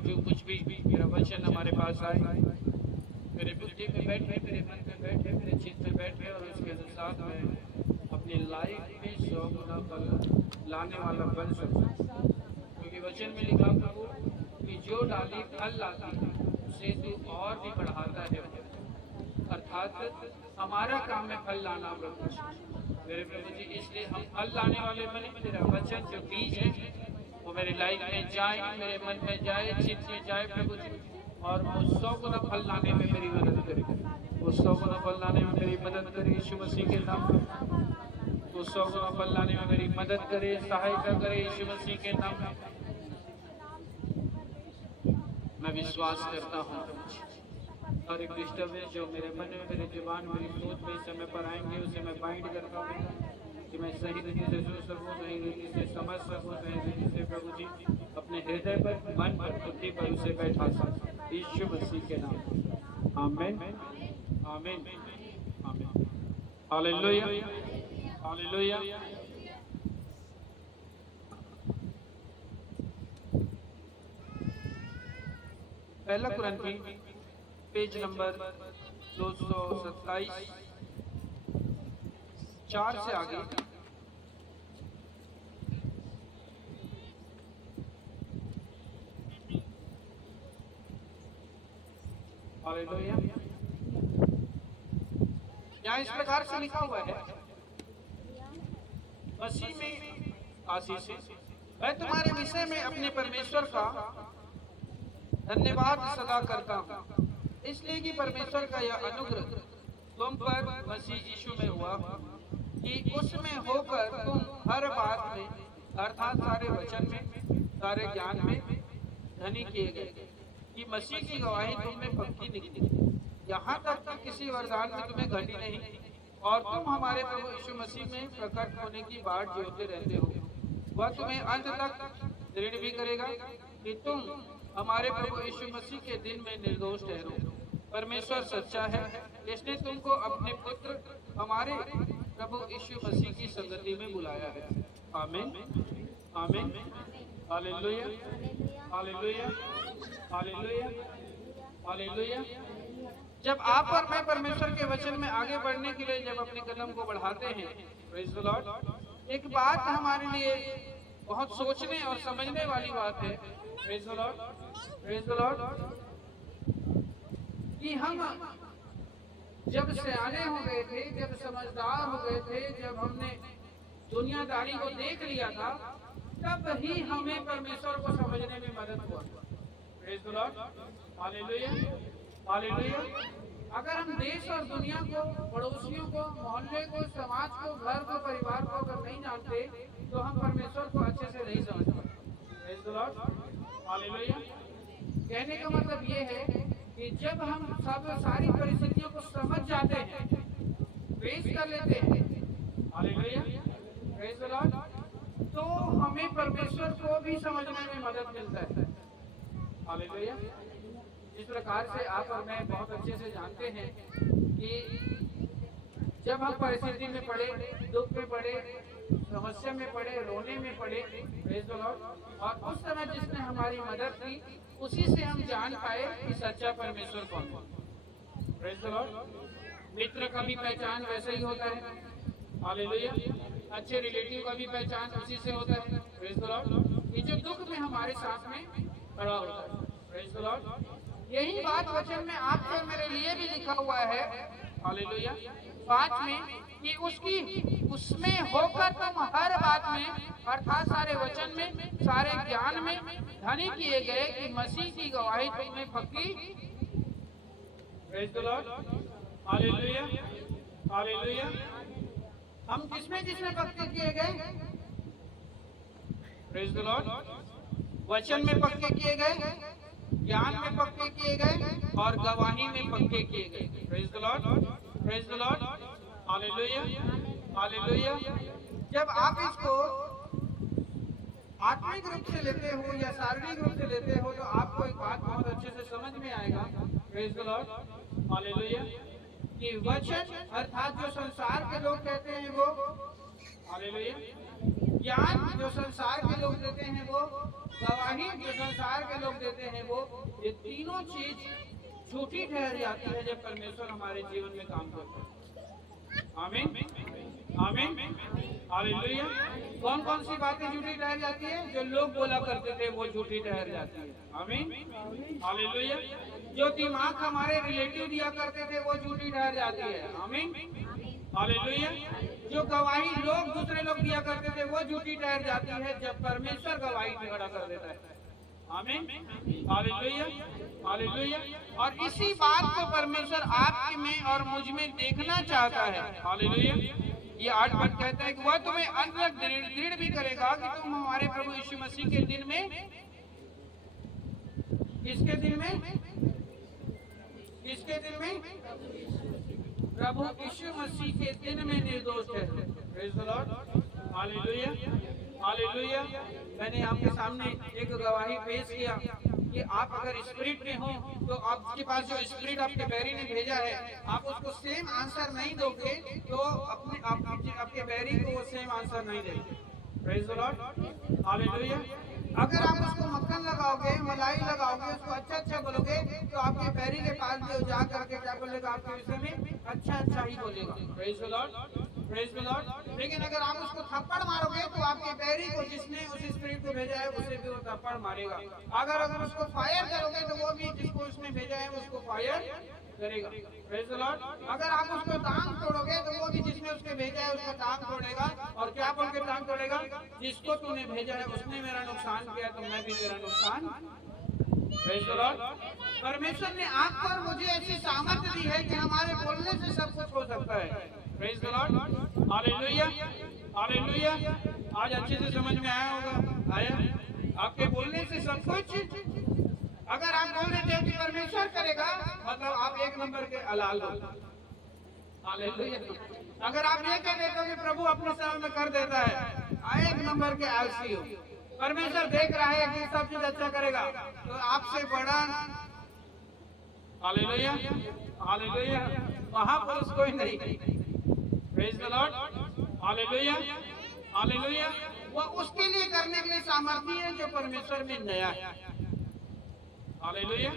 जो कुछ भी मेरा वचन हमारे पास आए, मेरे बुद्धि में बैठे, मेरे मन में बैठे, मेरे चित्त में बैठे और उसके अनुसार मैं अपनी लाइफ में 100 गुना फल लाने वाला बन सकूं। क्योंकि वचन में लिखा प्रभु कि जो डाली फल लाती है उसे तू और भी बढ़ाता है। अर्थात हमारा काम है फल लाना प्रभु मेरे प्रभु जी। इसलिए हम फल लाने वाले बने। मेरा वचन जो बीज है वो मेरी लाइफ में जाए, मेरे मन में जाए, चित्त में जाए प्रभु जी, और वो 100 गुना फल लाने में मेरी मदद करे। वो 100 गुना फल लाने में मेरी मदद करे यीशु मसीह के नाम में। वो 100 गुना फल लाने में मेरी मदद करे, सहायता करे यीशु मसीह के नाम में। मैं विश्वास करता हूँ हर एक डिस्टर्बेंस जो मेरे मन में, मेरे जुबान, मेरी सोच में इस समय पर आएंगे उसे मैं बाइंड करता हूँ कि मैं सही रीति से सुन सकूँ, सही रीति से समझ सकूँ, सही रीति से प्रभु जी अपने हृदय पर, मन पर, बुद्धि पर उसे बैठा सकूँ यीशु मसीह के नाम। आमीन, आमीन, आमीन। Hallelujah, hallelujah. पहला कुरिन्थी पेज नंबर 227, 4 से आगे। हालेलुया। यहाँ इस प्रकार से लिखा हुआ है, मसीह में आशीष मैं तुम्हारे विषय में अपने परमेश्वर का धन्यवाद सदा करता हूँ, इसलिए कि परमेश्वर का यह अनुग्रह तुम पर मसीह यीशु में हुआ कि उसमें होकर तुम हर बात में अर्थात सारे वचन में, सारे ज्ञान में धनी किए गए, कि मसीह की गवाही तुम में पक्की निकली, यहाँ तक कि किसी वरदान में तुम्हें घटी नहीं, और तुम हमारे प्रभु यीशु मसीह में प्रकट होने की बाट जोते रहते हो। वह तुम्हें अंत तक दृढ़ भी करेगा कि तुम हमारे प्रभु यीशु मसीह के दिन में निर्दोष ठहरो। परमेश्वर सच्चा है, इसने तुमको अपने पुत्र हमारे प्रभु यीशु मसीह की संगति में बुलाया है। आमीन, आमीन, हालेलुया, हालेलुया, हालेलुया, हालेलुया। जब आप और मैं परमेश्वर के वचन में आगे बढ़ने के लिए जब अपने कदम को बढ़ाते हैं, प्रेज़ द लॉर्ड, एक बात हमारे लिए बहुत सोचने और समझने वाली बात है, praise the Lord, praise the Lord, कि हम जब सियाने हो गए थे, जब समझदार हो गए थे, जब हमने दुनियादारी को देख लिया था, तब ही हमें परमेश्वर को समझने में मदद हुआ। Praise the Lord, hallelujah, hallelujah. अगर हम देश और दुनिया को, पड़ोसियों को, मोहल्ले को, समाज को, घर को, परिवार को अगर नहीं जानते, तो हम परमेश्वर को अच्छे से नहीं समझ पाते। Praise the Lord, hallelujah. कहने का मतलब ये है कि जब हम सब सारी परिस्थितियों को समझ जाते हैं, फेस कर लेते हैं, हालेलुया, प्रेज़ द लॉर्ड, तो हमें परमेश्वर को भी समझने में मदद मिलता है। हालेलुया। इस प्रकार से आप और मैं बहुत अच्छे से जानते हैं कि जब हम परिस्थिति में पड़े, दुख में पड़े, समस्या में पड़े, रोने में पड़े, प्रेज़ द लॉर्ड, और उस समय जिसने हमारी मदद की, उसी से हम जान पाए कि सच्चा परमेश्वर कौन है। Praise the Lord. मित्र का भी पहचान वैसे ही होता है। हालेलुया। अच्छे रिलेटिव का भी पहचान उसी से होता है। Praise the Lord. ये जो दुख में हमारे साथ में खड़ा होता है। Praise the Lord. यही बात वचन में आपके मेरे लिए भी लिखा हुआ है, हालेलुया, 5 में, कि उसमें होकर तुम हर बात में अर्थात सारे वचन में, सारे ज्ञान में धनी किए गए, कि मसीह की गवाही तुम में पक्की। Praise the Lord, hallelujah, hallelujah. हम किसमें पक्के किए गए? Praise the Lord. वचन में पक्के किए गए, ज्ञान में पक्के किए गए, और गवाही में पक्के किए गए। Praise the Lord, praise the Lord, hallelujah, hallelujah. जब आप इसको आत्मिक रूप से लेते हो या शारीरिक रूप से लेते हो, तो आपको एक बात बहुत अच्छे से समझ में आएगा। प्रेज़ द लॉर्ड, हालेलुया, कि वचन अर्थात जो संसार के लोग कहते हैं वो, हालेलुया, ज्ञान जो संसार के लोग देते हैं वो, गवाही जो संसार के लोग देते हैं वो, ये तीनों चीज झूठी ठहर जाती है जब परमेश्वर हमारे जीवन में काम करता है। आमीन आमीन हालेलुया। कौन कौन सी बातें झूठी ठहर जाती है? जो लोग बोला करते थे वो झूठी ठहर जाती है। आमीन हालेलुया। जो दिमाग हमारे रिलेटिव दिया करते थे वो झूठी ठहर जाती है। आमीन हालेलुया। जो गवाही लोग दूसरे लोग दिया करते थे वो झूठी ठहर जाती है जब परमेश्वर गवाही खड़ा कर देता है। आमीन हालेलुया हालेलुया। और इसी बात को परमेश्वर आपके में और मुझ में देखना चाहता है। हालेलुया। ये 8 पद कहता है कि वह तुम्हें अंत तक दृढ़ भी करेगा कि तुम हमारे प्रभु यीशु मसीह के दिन में, किसके दिन में, किसके दिन में, प्रभु यीशु मसीह के दिन में निर्दोष ठहरो। Praise the Lord hallelujah hallelujah. मैंने आपके सामने एक गवाही पेश किया कि आप अगर स्पिरिट में हो तो आपके पास जो स्पिरिट आपके बैरी ने भेजा है, आप उसको सेम आंसर नहीं दोगे तो आपके बैरी को वो सेम आंसर नहीं देंगे। Praise the Lord hallelujah. अगर आप उसको मक्खन लगाओगे, मलाई लगाओगे, उसको अच्छा बोलोगे तो आपके बैरी के पास जो जा करके क्या बोलेगा आपके विषय में, अच्छा ही बोलेगा। Praise the Lord praise the Lord. लेकिन अगर आप उसको थप्पड़ मारोगे तो आपके बैरी को, जिसने उस स्पिरिट को भेजा है, उसे भी वो थप्पड़ मारेगा। अगर उसको फायर करोगे तो वो भी जिसको उसने भेजा है उसको फायर करेगा। Praise the Lord. अगर आप उसको टांग तोड़ोगे तो वो भी जिसने उसके भेजा है उसका टांग तोड़ेगा। और क्या बोल के टांग तोड़ेगा? जिसको तूने भेजा है उसने मेरा नुकसान किया तो मैं भी तेरा नुकसान। Praise the Lord. परमेश्वर ने आप पर मुझे ऐसी सामर्थ्य दी है कि हमारे बोलने से सब कुछ हो सकता है। Praise the Lord hallelujah hallelujah. आज अच्छे से समझ में आया होगा, आया? आपके बोलने से सब कुछ। अगर आप बोल रहे थे कि परमेश्वर करेगा, मतलब आप 1 नंबर के अलाल हो। हालेलुया। अगर आप ये कह देते हो कि प्रभु अपने समय में कर देता है, 1 नंबर के आलसी हो। परमेश्वर देख रहा है कि सब चीज अच्छा करेगा तो आपसे बड़ा। Hallelujah hallelujah. महापुरुष कोई नहीं। Praise the Lord hallelujah hallelujah. वो उसके लिए करने के लिए सामर्थ्य है जो परमेश्वर में नया है। हालेलुया।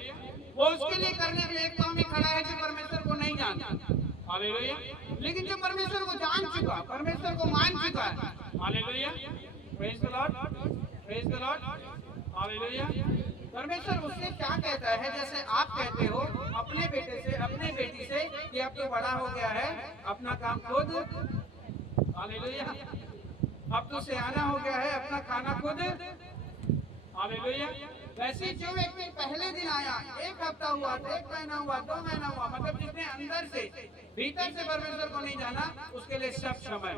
वो उसके लिए करने के लिए एक काम ही खड़ा है जो परमेश्वर को नहीं जानता। हालेलुया। लेकिन जो परमेश्वर को जान चुका, परमेश्वर को मान चुका है। Hallelujah. Praise the Lord praise the Lord hallelujah. परमेश्वर उससे क्या कहता है? जैसे आप कहते हो अपने बेटे से, अपने बेटी से कि अब तो बड़ा हो गया है, अपना काम खुद। हालेलुया। अब तो सियाना हो गया है, अपना खाना खुद। हालेलुया। वैसे जो व्यक्ति पहले दिन आया, 1 हफ्ता हुआ, 1 महीना हुआ, 2 महीना हुआ, मतलब जिसने अंदर से, भीतर से परमेश्वर को नहीं जाना, उसके लिए सब समय,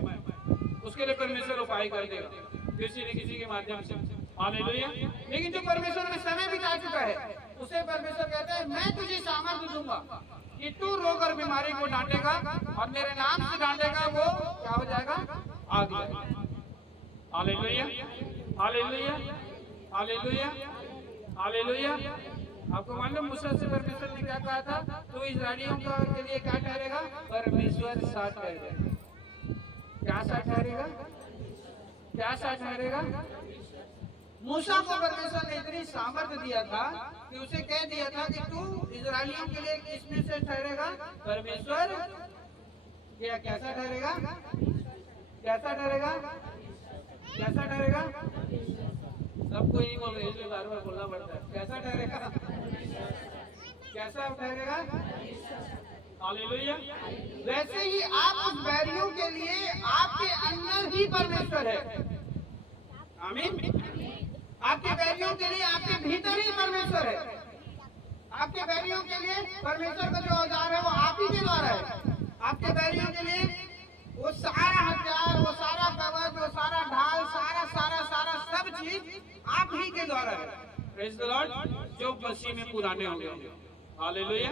उसके लिए परमेश्वर उपाय कर देगा किसी न किसी के माध्यम से। हालेलुया। लेकिन जो परमेश्वर में समय बिता चुका है, उसे परमेश्वर कहता है मैं तुझे सामर्थ्य दूंगा कि तू रोग और बीमारी को डांटेगा और मेरे नाम से डांटेगा, वो क्या हो जाएगा? आगे। Hallelujah hallelujah hallelujah hallelujah. आपको मालूम मूसा से परमेश्वर ने क्या कहा था? तो इस्राएलियों के लिए क्या ठहरेगा? परमेश्वर साथ ठहरेगा। क्या साथ ठहरेगा? क्या साथ ठहरेगा? मूसा को परमेश्वर ने इतनी सामर्थ्य दिया था कि उसे कह दिया था कि तू इस्राएलियों के लिए किसमें से ठहरेगा? परमेश्वर। क्या कैसा ठहरेगा? कैसा ठहरेगा? कैसा ठहरेगा? सबको यही बोल रहे, इसलिए बार-बार बोलना पड़ता है। कैसा ठहरेगा? कैसा ठहरेगा? हालेलुया। वैसे ही आप उस बैरियों के लिए आपके अंदर ही परमेश्वर है। आमीन। आपके बैरियों के लिए आपके भीतर ही परमेश्वर है। आपके बैरियों के लिए परमेश्वर का जो औजार है वो आप ही के द्वारा है। आपके बैरियों के लिए वो सारा हथियार, वो सारा कवच, वो सारा ढाल, सारा सब चीज आप ही के द्वारा है। Praise the Lord. जो मसीह में पुराने होंगे। Hallelujah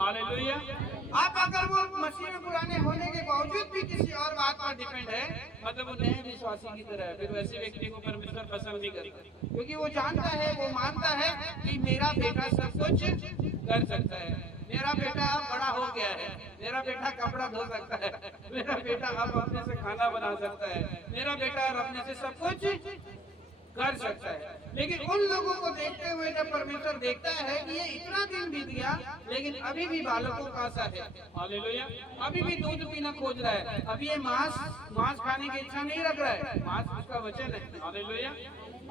hallelujah. आप अगर वो मसीह में पुराने होने के बावजूद भी किसी और बात पर डिपेंड है, मतलब वो नए विश्वासी की तरह है, फिर वैसे व्यक्ति को परमेश्वर पसंद नहीं करता, क्योंकि वो जानता है, वो मानता है कि मेरा बेटा सब कुछ कर सकता है, मेरा बेटा अब बड़ा हो गया है, मेरा बेटा कपड़ा धो सकता है, मेरा बेटा अब अपने से खाना बना सकता है, मेरा बेटा अब अपने से सब कुछ कर सकता है। लेकिन उन लोगों को देखते हुए जब परमेश्वर देखता है कि ये इतना दिन बीत गया लेकिन अभी भी बालकों का आशा है, हालेलुया, अभी भी दूध पीना खोज रहा है, अभी ये मांस खाने की इच्छा नहीं रख रहा है, मांस उसका वचन है, हालेलुया,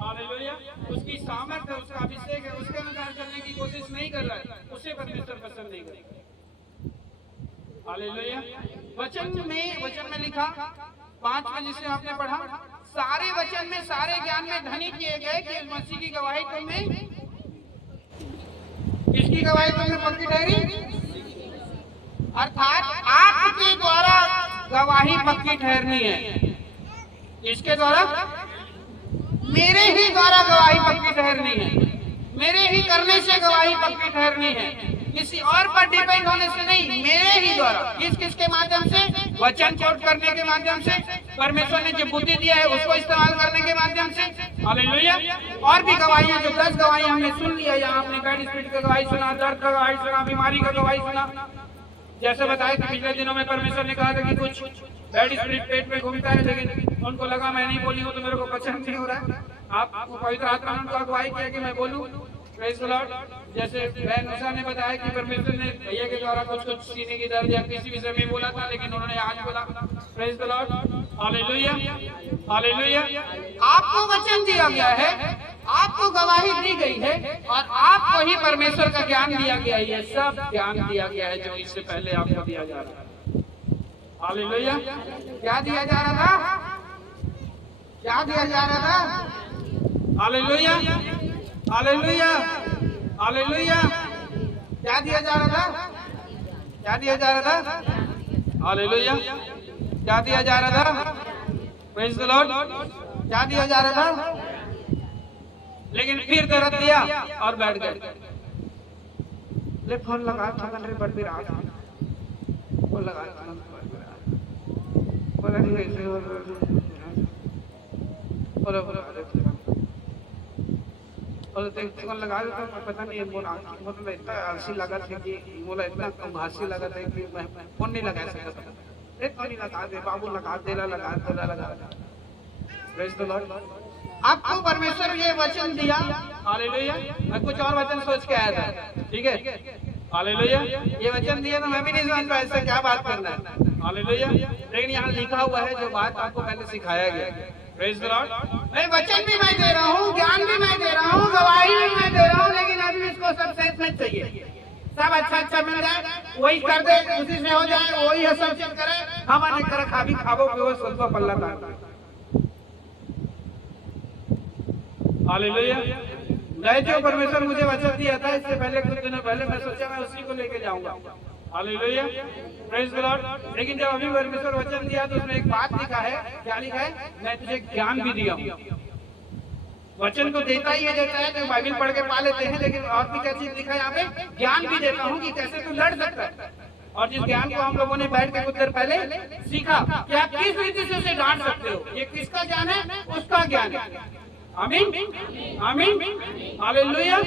हालेलुया, उसकी सामर्थ है, उसका अभिषेक है, उसके अनुसार चलने की कोशिश नहीं कर रहा है, उसे परमेश्वर पसंद नहीं करेगा, हालेलुया। वचन में लिखा 5 में जिसे आपने पढ़ा, सारे वचन में सारे ज्ञान में धनी किए गए कि मसीह की गवाही तुम्हें, किसकी गवाही तुम्हें पक्की ठहरी, अर्थात आपके द्वारा गवाही पक्की ठहरनी है, इसके द्वारा, मेरे ही द्वारा गवाही पक्की ठहरनी है, मेरे ही करने से गवाही पक्की ठहरनी है, किसी और पर डिपेंड होने से नहीं, मेरे ही द्वारा, किसके माध्यम से, वचन कोट करने के माध्यम से, परमेश्वर ने जो बुद्धि दिया है उसको इस्तेमाल करने के माध्यम से, हालेलुया। और भी गवाहियां, जो 10 गवाहियां हमने सुन लिया, यहाँ आपने बैड स्पिरिट का गवाही सुना, दर्द का गवाही सुना, बीमारी का गवाही सुना, जैसे बताया कि पिछले दिनों में परमेश्वर ने कहा था कि कुछ बैड स्पिरिट पेट में घूमता है, लेकिन उनको लगा मैं नहीं बोली हूँ तो मेरे को पसंद नहीं हो रहा है, आपको पवित्र आत्मा ने उनको अगुवाई किया कि मैं बोलूं, प्रेज द लॉर्ड। जैसे बहन उषा ने बताया कि परमेश्वर ने भैया के द्वारा कुछ सीने की दर्द या किसी विषय में बोला था, लेकिन उन्होंने आज बोला, praise the Lord, hallelujah, hallelujah. आपको वचन दिया गया है, आपको गवाही दी गई है और आपको ही परमेश्वर का ज्ञान दिया गया है, ये सब ज्ञान दिया गया है जो इससे पहले आपको दिया जा रहा है, हालेलुया। क्या दिया जा रहा था, क्या दिया जा रहा था, हालेलुया, हालेलुया, हालेलुया। क्या दिया जा रहा था, क्या दिया जा रहा था, हालेलुया, क्या दिया जा रहा था, प्रेज द लॉर्ड, क्या दिया जा रहा था, लेकिन फिर दर्द दिया और बैठ गए, ले फोन लगा थकन रे बढ़ भी रहा था, फोन लगा बोला नहीं ऐसे बोलो बोलो और फोन लगा देता हूँ, पता नहीं बोला मतलब इतना आलसी लगा था कि बोला इतना घासी लगा था कि मैं फोन नहीं लगा सकता, एक नहीं लगा दे बाबू, लगा देला लगा देला लगा, प्रेज द लॉर्ड। आपको परमेश्वर ये वचन दिया, हालेलुया। मैं कुछ और वचन सोच के आया था, ठीक है, हालेलुया। ये वचन दिया तो मैं भी नहीं समझ पाया इससे क्या बात करना है, हालेलुया, लेकिन यहाँ लिखा हुआ है जो बात आपको पहले सिखाया गया, प्रेज द लॉर्ड। मैं वचन भी मैं दे रहा हूँ, ज्ञान भी मैं दे रहा हूँ, गवाही भी मैं दे रहा हूँ, लेकिन अभी इसको सब सेट में चाहिए, सब अच्छा मिल जाए, वही कर दे, उसी से हो जाए, वही असंचित करे, हमारे कर खाबी खाबो पिबो स्वल्प पल्ला का, हालेलुया। नहीं जो परमेश्वर मुझे वचन दिया था इससे पहले कुछ दिनों पहले, मैं सोचा मैं उसी को लेके जाऊंगा, हालेलुया, प्रेज द लॉर्ड। लेकिन जब अभी परमेश्वर वचन दिया तो उसमें एक बात लिखा है, क्या लिखा है, मैं तुझे ज्ञान भी दिया हूँ। वचन तो देता ही है, देता है, तो बाइबल पढ़ के पा लेते हैं, लेकिन और भी क्या चीज लिखा है यहाँ पे, ज्ञान भी देता हूँ कि कैसे तू लड़ सकता है। और जिस ज्ञान को हम लोगों ने बैठ के कुछ देर पहले सीखा कि आप किस रीति से उसे डांट सकते हो, ये किसका ज्ञान है, उसका ज्ञान है, आमीन, आमीन, हालेलुया।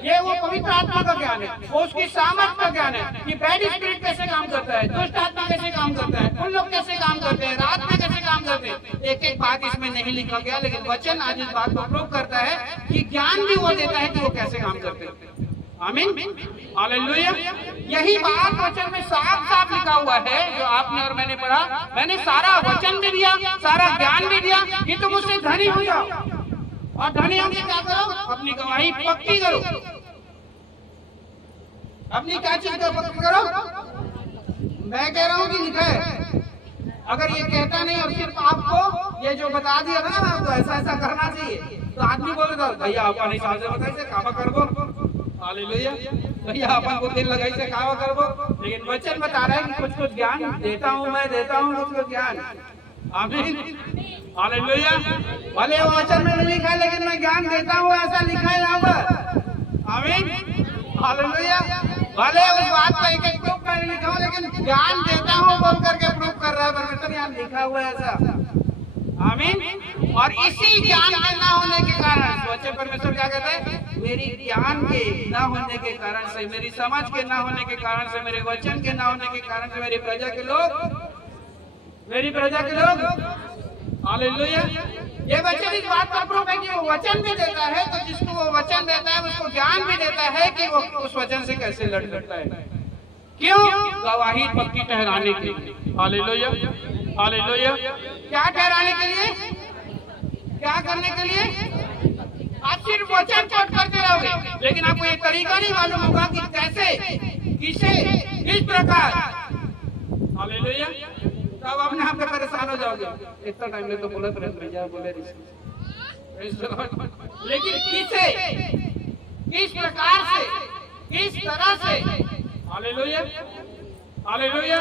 ये वो पवित्र आत्मा का ज्ञान है, वो उसकी सामर्थ का ज्ञान है कि बैड स्पिरिट कैसे काम करता है, दुष्ट आत्मा कैसे काम करता है, उन लोग कैसे काम करते हैं, रात में कैसे काम करते हैं। एक एक बात इसमें नहीं लिखा गया, लेकिन वचन आज इस बात को प्रूव करता है कि ज्ञान भी वो देता है कि वो कैसे काम करते हैं, आमीन, हालेलुया। यही बात वचन में साफ साफ लिखा हुआ है जो आपने और मैंने पढ़ा। मैंने सारा वचन भी दिया, सारा ज्ञान भी दिया कि तुम उससे धनी हो जाओ, और धनी होके क्या करो, अपनी गवाही पक्की करो, अपनी क्या चीज को पक्की करो। मैं कह रहा हूँ कि लिखा है, अगर ये कहता नहीं और सिर्फ आपको ये जो बता दिया ना आपको ऐसा ऐसा करना चाहिए, तो आदमी बोलेगा भैया अपन हिसाब से बताइए से काबा करबो, हालेलुया, भैया अपन को दिल लगाई से काबा करबो। लेकिन वचन बता रहा है कि कुछ कुछ ज्ञान देता हूँ, मैं देता हूँ कुछ कुछ ज्ञान, आमीन, हालेलुया। भले वो वचन में नहीं लिखा है, लेकिन मैं ज्ञान देता हूँ ऐसा लिखा है यहाँ पर, आमीन, हालेलुया। भले उस बात को एक एक प्रूफ नहीं लिखा हूँ, लेकिन ज्ञान देता हूँ बोल करके प्रूफ कर रहा है परमेश्वर, यहाँ लिखा हुआ है ऐसा, आमीन। और इसी ज्ञान के न होने के कारण सोचे परमेश्वर क्या कहते हैं, मेरी ज्ञान के न होने के कारण से, मेरी समझ के न होने के कारण से, मेरे वचन के न होने के कारण से मेरी प्रजा के लोग, हालेलुया, ये वचन इस बात का प्रूफ है कि वो वचन भी देता है, तो जिसको वो वचन देता है उसको ज्ञान भी देता है कि वो उस वचन से कैसे लड़ सकता है। क्यों? गवाही पक्की ठहराने के लिए। Hallelujah, hallelujah. क्या ठहराने के लिए? क्या करने के लिए? आप सिर्फ वचन कोट करते रहोगे, लेकिन आपको ये तरीका नहीं मालूम होगा कि कैसे, किसे, किस प्रकार। हालेलुया। तब अपने आप में परेशान हो जाओगे, इतना टाइम में तो बोलत रहे भैया बोले, लेकिन किसे, किस प्रकार से, किस तरह से। Hallelujah, hallelujah.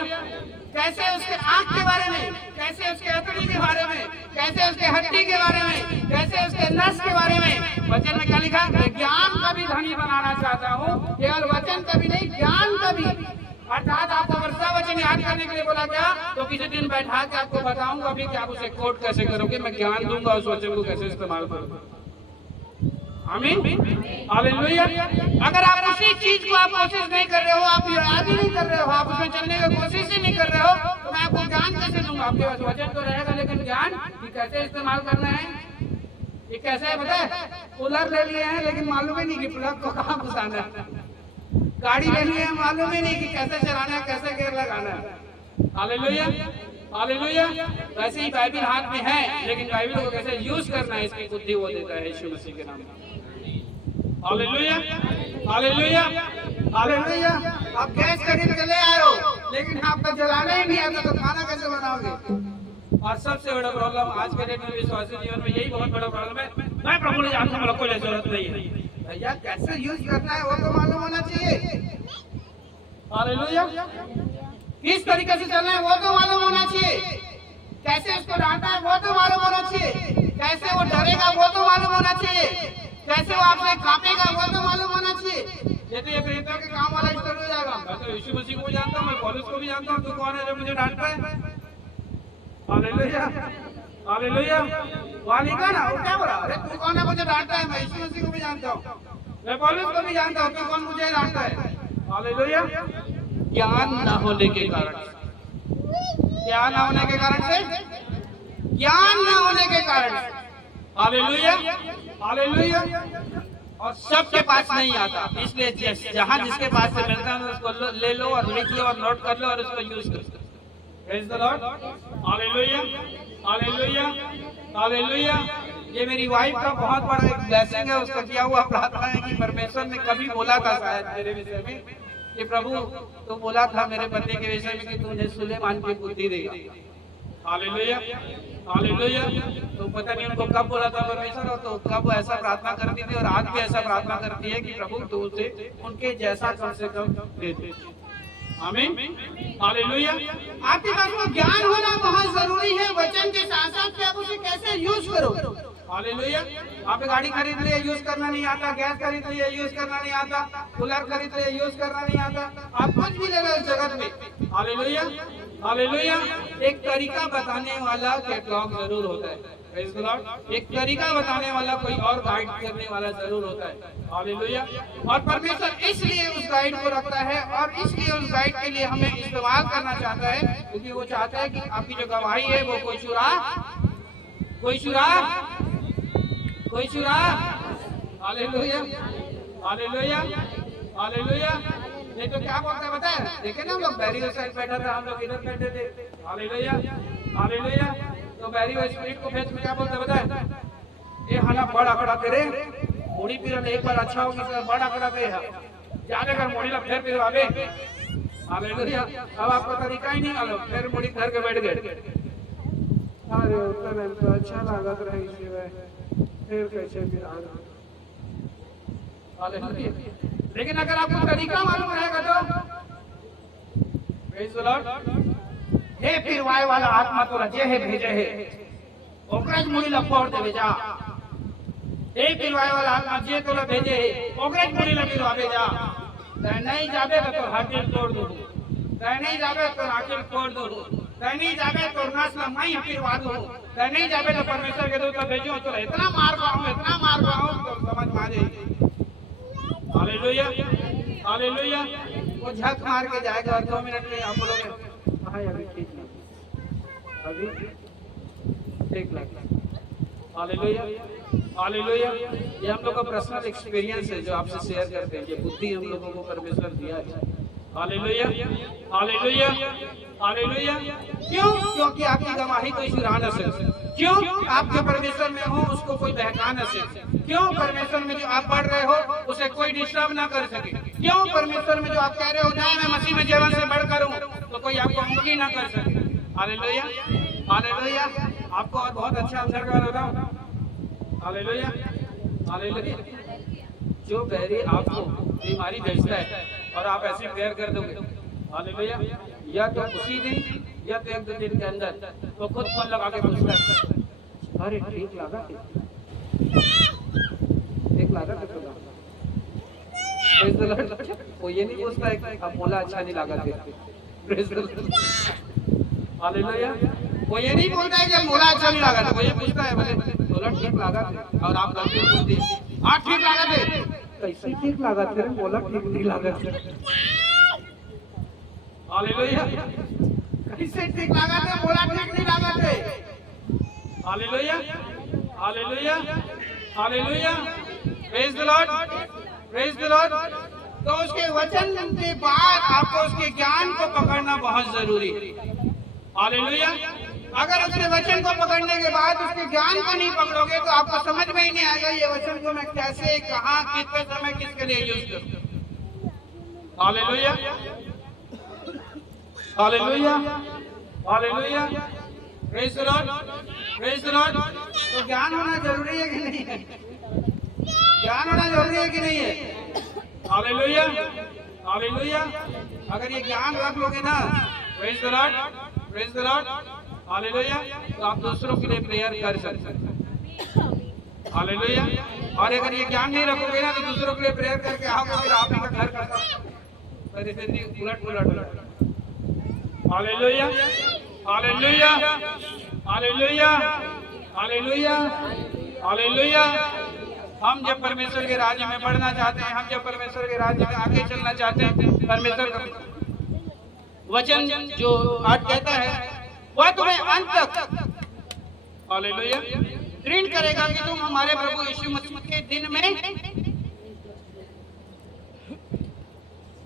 कैसे उसके आंख के बारे में, कैसे उसके हथेली के बारे में, कैसे उसके हड्डी के बारे में, कैसे उसके नस के बारे में। वचन में क्या लिखा? ज्ञान का भी धनी बनाना चाहता हूँ, केवल वचन का भी नहीं, ज्ञान का भी। अर्थात आपको वर्षा वचन याद करने के लिए बोला गया, तो किसी दिन बैठा के आपको बताऊंगा अभी कि आप उसे कोट कैसे करोगे, मैं ज्ञान दूंगा उस वचन को कैसे इस्तेमाल करोगे। आमीन, हालेलुया। अगर आप उसी चीज को आप कोशिश नहीं कर रहे हो, आप याद ही नहीं कर रहे हो, आप उसमें चलने की कोशिश ही नहीं कर रहे हो, तो मैं आपको ज्ञान कैसे दूंगा? आपके पास वचन तो रहेगा, लेकिन ज्ञान कि कैसे इस्तेमाल करना है, ये कैसे है पता है? कूलर ले लिए हैं लेकिन मालूम ही नहीं कि प्लग को कहाँ घुसाना है। गाड़ी ले लिए हैं, मालूम ही नहीं कि कैसे चलाना है, कैसे गियर लगाना है। Hallelujah, hallelujah. वैसे ही बाइबल हाथ में है, लेकिन बाइबल को कैसे यूज करना है इसकी बुद्धि वो देता है यीशु मसीह के नाम में। Hallelujah, hallelujah, hallelujah. आप गैस खरीद के ले आए हो, लेकिन आपको जलाना ही नहीं आता, तो खाना कैसे बनाओगे? और सबसे बड़ा प्रॉब्लम आज के डेट में विश्वासी जीवन में यही बहुत बड़ा प्रॉब्लम है, मैं प्रभु ने जानता हूं, कोई जरूरत नहीं है। भैया कैसे यूज करना है वो तो मालूम होना चाहिए। हालेलुया। किस तरीके से चलना है वो तो मालूम होना चाहिए, कैसे उसको डांटना है वो तो मालूम होना चाहिए, कैसे वो डरेगा वो तो मालूम होना चाहिए, कैसे वो आपसे कांपेगा वो तो मालूम होना चाहिए। ये तो ये प्रेरितों के काम वाला स्तर हो जाएगा। मैं तो यीशु मसीह को भी जानता हूँ, मैं पौलुस को भी जानता हूँ, तू कौन है जो मुझे डांट रहा है? Hallelujah, hallelujah. वहाँ लिखा ना, वो क्या बोला? अरे तू कौन है मुझे डांटता है? मैं यीशु मसीह को भी जानता हूँ, मैं पौलुस को भी जानता हूँ, तू कौन मुझे डांटता है? हालेलुया। ज्ञान न होने के कारण, क्या न होने के कारण से? ज्ञान न होने के कारण। Hallelujah, hallelujah. और सबके पास नहीं आता, इसलिए जहां जिसके पास से मिलता है उसको ले लो और लिख लो और नोट कर लो और उसको यूज करो। Praise the Lord, hallelujah, hallelujah, hallelujah. ये मेरी वाइफ का बहुत बड़ा एक ब्लेसिंग है, उसका किया हुआ प्रार्थना है कि परमेश्वर ने कभी बोला था शायद मेरे विषय में कि प्रभु तो बोला था मेरे पति के विषय में कि तू उन्हें सुलेमान की बुद्धि देगा। Hallelujah, hallelujah. तो पता नहीं उनको कब बोला था परमेश्वर, और तो कब ऐसा प्रार्थना करती थी, और आज भी ऐसा प्रार्थना करती है कि प्रभु तू उसे उनके जैसा कम से कम दे दे। आमीन, हालेलुया। आपके पास वो ज्ञान होना बहुत जरूरी है वचन के साथ साथ कि आप उसे कैसे यूज करो। हालेलुया। आप गाड़ी खरीद लिए, यूज करना नहीं आता, गैस खरीद लिए, यूज करना नहीं आता, कूलर खरीद लिए, यूज करना नहीं आता, आप कुछ भी ले रहे हो जगत में। Hallelujah, hallelujah. एक तरीका बताने वाला कैटलॉग जरूर होता है, प्रेज द लॉर्ड। एक तरीका बताने वाला कोई और गाइड करने वाला जरूर होता है। हालेलुया। और परमेश्वर इसलिए उस गाइड को रखता है, और इसलिए उस गाइड के लिए हमें इस्तेमाल करना चाहता है, क्योंकि वो चाहता है कि आपकी जो गवाही है वो कोई चुरा, हालेलुया, हालेलुया, हालेलुया। नहीं तो क्या बोलता है बताया, देखे ना हम लोग बैरी उस साइड बैठा था, हम लोग इधर बैठे थे। Hallelujah, hallelujah. तो बैरी वो स्पिरिट को भेज में क्या बोलता है बताया, ये हाना बड़ा खड़ा करे मोड़ी पीरन एक बार अच्छा होगी सर, बड़ा खड़ा पे है जाने कर मोड़ी ला फिर पिरवावे। हालेलुया। अब आपको तरीका ही नहीं मालूम, फिर मोड़ी घर के बैठ गए। अरे उतना तो अच्छा लागत रही फिर कैसे पिरा। हालेलुया। लेकिन अगर आपको तरीका मालूम रहेगा तो प्रेज द लॉर्ड। हे पिरवाए वाला आत्मा तो रजे है भेजे है, ओकरज मुड़ी लफोड़ देवे जा। हे पिरवाए वाला आत्मा जे तो भेजे है, ओकरज मुड़ी लफिरवावे जा। तय नहीं जाबे तो हाकिल तोड़ दूं, तय नहीं जाबे तो हाकिल तोड़ दूं, तय नहीं जाबे तो नस्ल मैं फिरवा दूं, तय नहीं जाबे तो परमेश्वर के दूत भेजो तो इतना मार पाऊं, इतना मार पाऊं तो समझ में आ जाएगी। Hallelujah, hallelujah. वो झक मार के जाएगा और 2 मिनट में आप बोलोगे हाँ अभी ठीक है, अभी ठीक लगा। Hallelujah, hallelujah. ये हम लोग का पर्सनल एक्सपीरियंस है जो आपसे शेयर करते हैं। ये बुद्धि हम लोगों को परमेश्वर दिया है। Hallelujah, hallelujah, hallelujah. क्यों? क्योंकि आपकी गवाही कोई चुरा न सके। क्यों? आप जो परमेश्वर में हो उसको कोई बहका न सके। क्यों? परमेश्वर में जो आप पढ़ रहे हो उसे कोई डिस्टर्ब ना कर सके। क्यों? परमेश्वर में जो आप कह रहे हो ना मैं मसीह में जीवन से बढ़कर हूँ, तो कोई आपको मुक्ति ना कर सके। Hallelujah, hallelujah. आपको और बहुत अच्छा आंसर कर रहा हूँ। Hallelujah, hallelujah. जो बैरी आपको बीमारी भेजता है और आप ऐसे प्रेयर कर दोगे, हालेलुया, या तो उसी दिन या तो 1-2 दिन के अंदर वो खुद फोन लगा के पूछता है, अरे ठीक लगा, ठीक लगा तो वो ये नहीं पूछता है कि अब बोला अच्छा नहीं लगा थे। हालेलुया। वो ये नहीं बोलता है कि बोला अच्छा नहीं लगा था, वो ये पूछता है बोला ठीक लगा थे और आप गलती बोलते हैं हाँ ठीक लगा थे, कैसे ठीक लगा थे, बोला ठीक नहीं लगा थे। हालेलुया। कैसे ठीक लगा थे, बोला ठीक नहीं लगा थे। Hallelujah, hallelujah, hallelujah. Praise the Lord, praise the Lord. तो उसके वचन के बाद आपको उसके ज्ञान को पकड़ना बहुत जरूरी है। हालेलुया। अगर उसके वचन को पकड़ने के बाद उसके ज्ञान को नहीं पकड़ोगे तो आपको समझ में ही नहीं आएगा ये वचन को मैं कैसे, कहां, कितने समय, किसके लिए यूज करूं। Hallelujah, hallelujah, hallelujah. Praise the Lord, praise the Lord. तो ज्ञान होना जरूरी है कि नहीं है? ज्ञान होना जरूरी है कि नहीं है? Hallelujah, hallelujah. अगर ये ज्ञान रख लोगे ना, praise the Lord, praise the Lord, hallelujah, तो आप दूसरों के लिए प्रेयर कर सकते हैं। हालेलुया। और अगर ये ज्ञान नहीं रखोगे ना तो दूसरों के लिए प्रेयर करके आओगे फिर आप ही का घर का परिस्थिति उलट पुलट। Hallelujah, hallelujah, hallelujah, hallelujah, hallelujah. हम जब परमेश्वर के राज्य में बढ़ना चाहते हैं, हम जब परमेश्वर के राज्य में आगे चलना चाहते हैं, परमेश्वर का वचन जो आज कहता है वह तुम्हें अंत तक, हालेलुया, दृढ़ करेगा कि तुम हमारे प्रभु यीशु मसीह के दिन में,